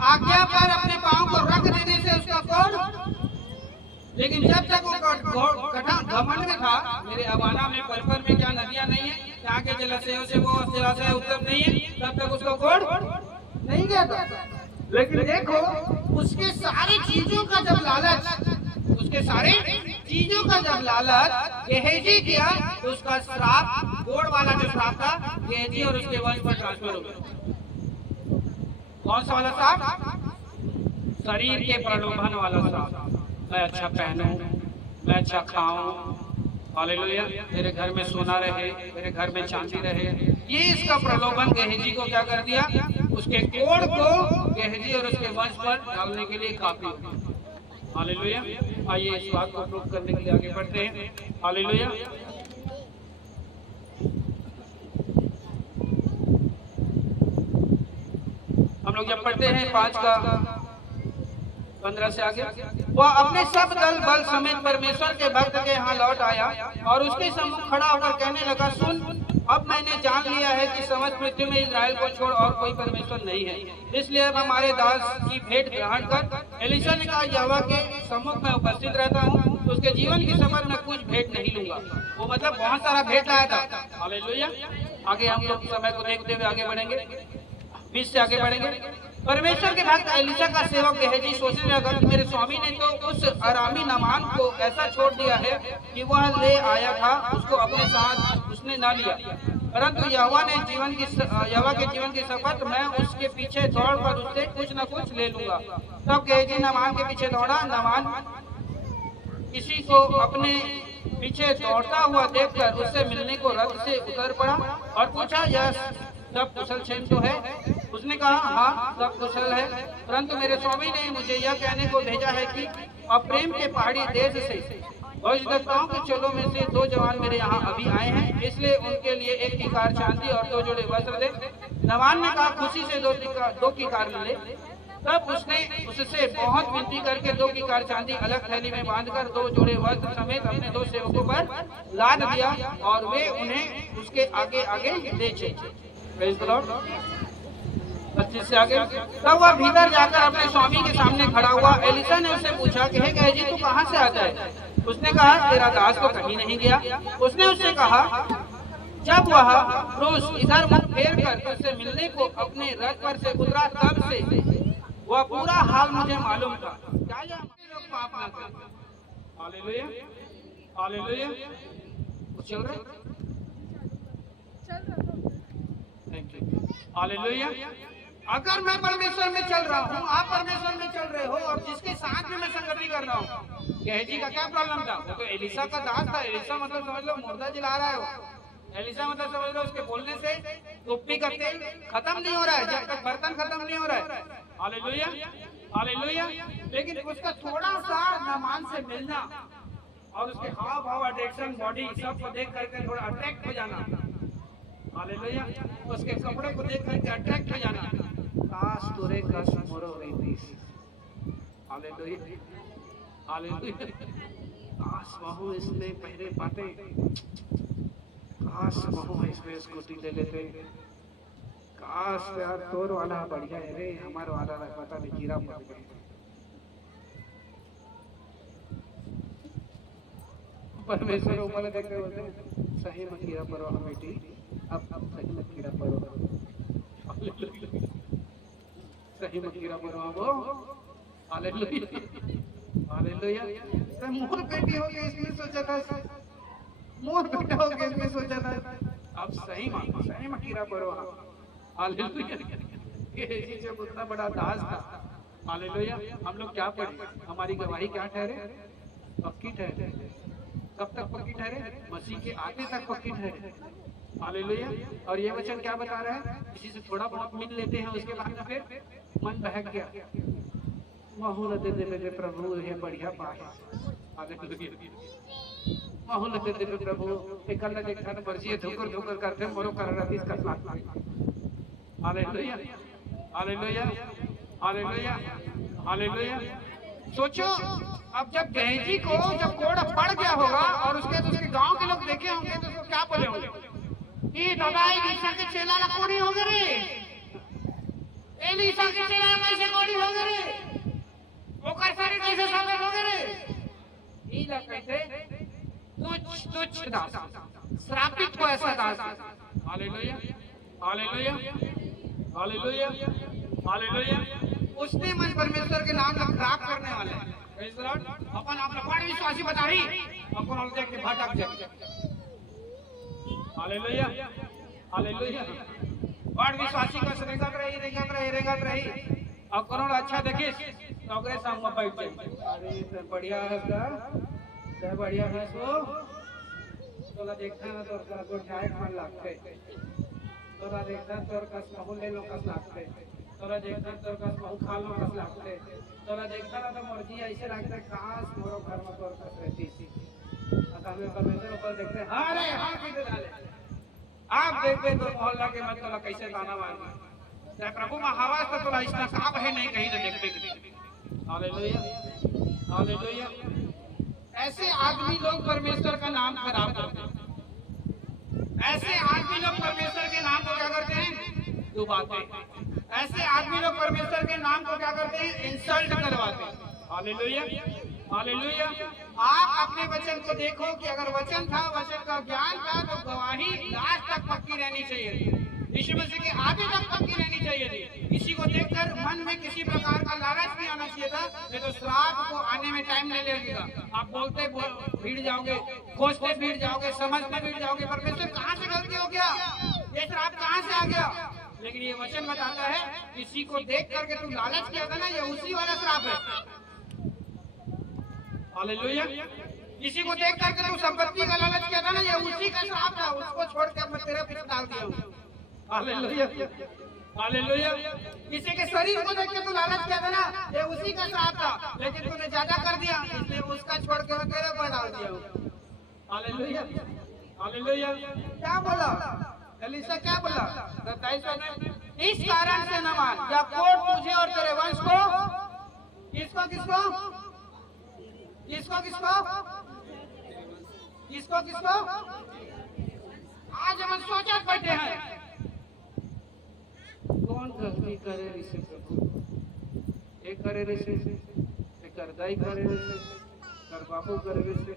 आज्ञा पर अपने पांव को रख देने से उसका कोढ़। लेकिन जब तक वो घमंड में था, मेरे अबाना में परपर में क्या नदियां नहीं है, यहाँ के जलाशयों से वो जलाशय उत्तम नहीं है, तब तक उसका कोढ़ नहीं गया था। लेकिन देखो, उसके सारी चीजों का जब लालच गेहजी किया, तो उसका श्राप, कोढ़ वाला जो श्राप था, गेहजी और उसके वंश पर ट्रांसफर हो गया। कौन सा वाला श्राप? शरीर के प्रलोभन वाला श्राप। मैं अच्छा पहनूं, मैं अच्छा खाऊं, हालेलुया, मेरे घर में सोना रहे, मेरे घर में चांदी रहे, ये इसका प्रलोभन गेहजी को क्या कर दिया? उसके कोढ़ को गेहजी और उसके वंश पर डालने के लिए काफी। हालेलुया। आइए इस बात को प्रूव करने के लिए आगे बढ़ते हैं। हालेलुया। हम लोग जब पढ़ते हैं 5 का 15 से आगे। वह अपने सब दल बल समेत परमेश्वर के भक्त के यहाँ लौट आया और उसके सम्मुख खड़ा होकर कहने लगा, सुन, अब मैंने जान लिया है कि समस्त पृथ्वी में इस्राएल को छोड़ और कोई परमेश्वर नहीं है, इसलिए अब हमारे दास की भेंट ग्रहण कर। एलीशा ने कहा, यहोवा के सम्मुख में उपस्थित रहता हूँ, उसके जीवन की शपथ में कुछ भेंट नहीं लूंगा। वो मतलब बहुत सारा भेंट लाया था। हालेलुया। आगे हम लोग समय को देखते हुए आगे बढ़ेंगे, 20 से आगे बढ़ेंगे। परमेश्वर के भक्त एलीशा का सेवक गेहजी सोचने लगा कि मेरे स्वामी ने तो उस अरामी नामान को ऐसा छोड़ दिया है कि वह ले आया था, उसको अपने साथ उसने ना लिया, परंतु यहोवा के जीवन की शपथ मैं उसके पीछे दौड़कर उससे कुछ न कुछ ले लूंगा। तब गेहजी नामान के पीछे दौड़ा। नामान किसी को अपने पीछे दौड़ता हुआ देखकर उससे मिलने को रथ से उतर पड़ा और पूछा, यह सब कुशल क्षेम तो है? उसने कहा, हाँ सब कुशल है, परंतु मेरे स्वामी ने मुझे यह कहने को भेजा है कि अप्रेम के पहाड़ी देश से भविष्यद्वक्ताओं के चोलों में से 2 जवान मेरे यहाँ अभी आए हैं, इसलिए उनके लिए 1 किकार चांदी और 2 जोड़े वस्त्र दे। नामान ने कहा, खुशी से 2 किकार मिले। तब उसने उससे बहुत विनती करके 2 किकार चांदी अलग थैली में बांधकर 2 जोड़े वस्त्र समेत अपने 2 सेवकों पर लाद दिया और वे उन्हें उसके आगे आगे ले चले। 25 से आगे। तब वह भीतर जाकर अपने स्वामी के सामने खड़ा हुआ। एलीशा ने उससे पूछा कि हे गेहजी, तू कहाँ से आता है? उसने कहा, तेरा दास तो कहीं नहीं गया। उसने उससे कहा, जब वह पुरुष इधर मुख फेर कर उससे मिलने को अपने रथ पर से उतरा, तब से वह पूरा हाल मुझे मालूम था। क्या लोग पाप ना करें? Hallelujah, hallelujah. चल रहा, थैंक यू, हालेलुया। अगर मैं परमेश्वर में चल रहा हूँ, आप परमेश्वर में चल रहे हो और जिसके साथ में मैं संगति कर रहा हूँ, गेहजी का क्या प्रॉब्लम था? वो तो एलीशा का दास था। एलीशा मतलब समझ लो मुर्दा जला रहा है वो। एलीशा मतलब समझ लो उसके बोलने से टोपी का तेल खत्म नहीं हो रहा है, जब तक बर्तन खत्म नहीं हो रहा है। Hallelujah, hallelujah. लेकिन उसका थोड़ा सा नामान से मिलना और उसके हाव भाव, अट्रैक्शन, बॉडी सब को देख करके थोड़ा अट्रैक्ट हो जाना, हालेलुया, उसके कपड़े को देख करके अट्रैक्ट हो जाना, काश तोरे कस मोरो रीतिस, हालेलुया, हालेलुया। काश महू इसने पहले पाते, काश महू इसमें स्कूटी ले लेते, काश यार तोर वाला बढ़िया है रे, हमारे वाला पता नहीं कीड़ा पड़ गया। परमेश्वर ऊपर देखते बोलते, सही में कीड़ा पड़ो बेटी, अब सही में कीड़ा पड़ो, सही में कीड़ा पड़ो अब, हालेलुया, हालेलुया। तो मोर बेटी हो गई इसमें सोचा था, मोर बेटा हो गया इसमें सोचा था, अब सही में कीड़ा पड़ो, हालेलुया। ये जब उतना बड़ा दास था, हालेलुया, हम लोग क्या पढ़े? हमारी गवाही क्या ठहरे? पक्की ठहरे। कब तक पक्की ठहरे? मसीह के आने तक पक्की ठहरे, हालेलुया। और ये वचन क्या बता रहा है? किसी से थोड़ा बहुत मिल लेते हैं, उसके बाद में फिर मन बहक गया, माहौल दे दे प्रभु, ये बढ़िया बात है, हालेलुया, माहौल दे दे प्रभु, एकल देखा न मर्जी धोकर करते मोरो कर रहा थी इसका साथ, हालेलुया, हालेलुया, हालेलुया, हालेलुया। सोचो, अब जब गेहजी को जब कोड़ पड़ गया होगा और उसके गांव के लोग देखे होंगे तो उसको क्या बोले होंगे कि दादा एलीशा के चेला ला कोड़ी हो गए रे, एलीशा के चेला कैसे कोड़ी हो गए रे, ओकर सारे कैसे साबित हो गए रे? ई ला कहते तुच्छ दास, श्रापित को ऐसा दास, हालेलुया, हालेलुया, हालेलुया, हालेलुया। उसने मन परमेश्वर के नाम का खराब करने वाले अपन आप बड़ विश्वासी बता रही अपन और देख के भटक जाए, हालेलुया, हालेलुया। बड़ विश्वासी का रेंगत रही और करोड़ अच्छा देखे तो अगले शाम में बैठ जाए, अरे बढ़िया है सर, बढ़िया है सो तोला देखता ना तो चाय खान लागते, तोरा देखता तोर कस कहूं ले लो कस लागते, तोरा देखता तोर कस कहूं खा लो कस लागते, तोरा देखता ना तो मर्जी ऐसे लगता काश मोरो घर में तोर कस रहती सी, हमें परमेश्वर ऊपर देखते हैं, अरे हाँ कैसे डाले आप देखते तो मोहल्ला के मत तोला कैसे ताना मार, प्रभु में हवा तो तोला इसका साफ है नहीं कहीं तो देखते, हालेलुया, हालेलुया। ऐसे आदमी लोग परमेश्वर का नाम खराब करते हैं। ऐसे आदमी लोग परमेश्वर के नाम को क्या करते हैं? डुबाते हैं। ऐसे आदमी लोग परमेश्वर के नाम को क्या करते हैं? इंसल्ट करवाते हैं। Hallelujah, hallelujah. आप अपने वचन को देखो कि अगर वचन था, वचन का ज्ञान था, तो गवाही लास्ट तक पक्की रहनी चाहिए। यीशु मसीह के आगे तक पक्की रहनी चाहिए थी। किसी को देखकर मन में किसी प्रकार का लालच नहीं आना चाहिए था, नहीं तो श्राप को आने में टाइम नहीं लगेगा। आप बोलते भीड़ जाओगे, खोजते भीड़ जाओगे, समझते भीड़ जाओगे, परमेश्वर कहाँ से गलती हो गया, ये श्राप कहाँ से आ गया। लेकिन ये वचन बताता है, किसी को देख करके तू लालच किया था ना, ये उसी वाला श्राप है। हालेलुया। किसी को देख करके तू संपत्ति का लालच किया था ना, ये उसी का श्राप था। उसको छोड़ के मैं तेरे पीछे डाल दिया हूँ। Hallelujah, hallelujah. किसी के शरीर को देख के तू लालच किया था ना, ये उसी का श्राप था। लेकिन तूने ज्यादा कर दिया, इसलिए उसका छोड़ के मैं तेरे पर डाल दिया हूँ। Hallelujah, hallelujah. क्या बोला एलीशा? क्या बोला 27 में? इस कारण से न मान, याकूब तुझे और तेरे वंश को, किसको किसको किसको किसको किसको किसको आज हम सोचा बैठे हैं, कौन गलती करे ऋषि प्रभु? एक करे ऋषि, एक कर दाई करे ऋषि, कर बापू करे ऋषि,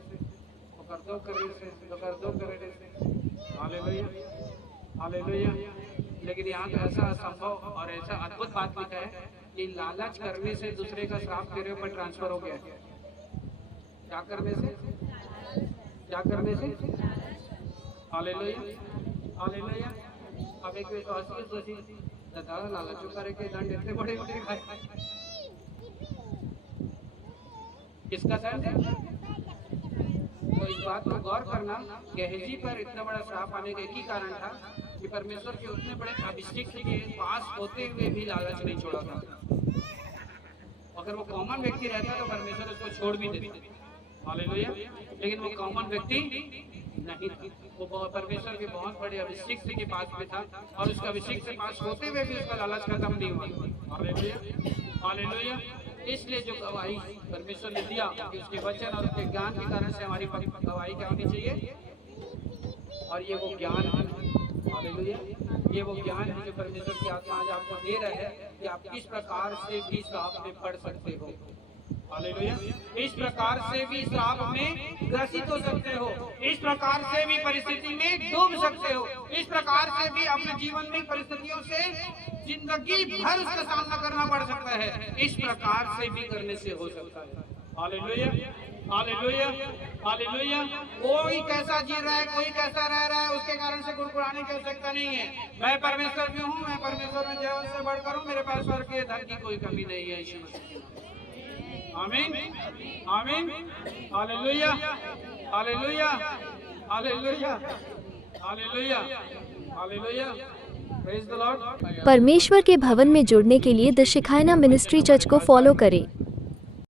कर दो करे ऋषि, कर दो करे ऋषि। Hallelujah, hallelujah. लेकिन यहाँ तो ऐसा असंभव और ऐसा अद्भुत बात लिखा है कि लालच करने से दूसरे का श्राप तेरे ऊपर ट्रांसफर हो गया। क्या करने से? क्या करने से? Hallelujah, hallelujah. अब एक विश्वासी सोची दादा लालचों करे के दंड इतने बड़े बड़े खाए, किसका दंड है? तो इस बात को गौर करना, गेहजी पर इतना बड़ा श्राप आने का एक ही कारण था कि परमेश्वर के उतने बड़े अभिषेक के पास होते हुए भी लालच नहीं छोड़ा था। अगर वो कॉमन व्यक्ति रहता तो परमेश्वर उसको छोड़ भी देते। हालेलुया। लेकिन वो कॉमन व्यक्ति नहीं था, वो परमेश्वर के बहुत बड़े अभिषेक के पास में था और उसका अभिषेक के पास होते हुए भी उसका लालच खत्म नहीं हुआ। Hallelujah, hallelujah. इसलिए जो गवाही परमेश्वर ने दिया कि उसके वचन और उसके ज्ञान के कारण से हमारी गवाही क्या होनी चाहिए, और ये वो ज्ञान है। हालेलुया, ये वो ज्ञान है जो परमेश्वर की आत्मा आज आपको दे रहा है कि आप किस प्रकार से भी श्राप में पड़ सकते हो। हालेलुया, इस प्रकार से भी श्राप में ग्रसित हो सकते हो, इस प्रकार से भी परिस्थिति में डूब सकते हो, इस प्रकार से भी अपने जीवन में परिस्थितियों से जिंदगी भर उसका सामना करना पड़ सकता है। इस प्रकार से भी करने से हो सकता है। Hallelujah, hallelujah, hallelujah. कोई कैसा जी रहा है, कोई कैसा रह रहा है, उसके कारण से गुड़गुड़ाने की आवश्यकता नहीं है। मैं परमेश्वर में हूँ, मैं परमेश्वर में जीवन से बढ़कर हूँ, मेरे पास स्वर्ग के धन की कोई कमी नहीं है। यीशु मसीह, आमीन, आमीन। Hallelujah, hallelujah, hallelujah, hallelujah, hallelujah. Praise the Lord. परमेश्वर के भवन में जुड़ने के लिए द शिखायना मिनिस्ट्री चर्च को फॉलो करें।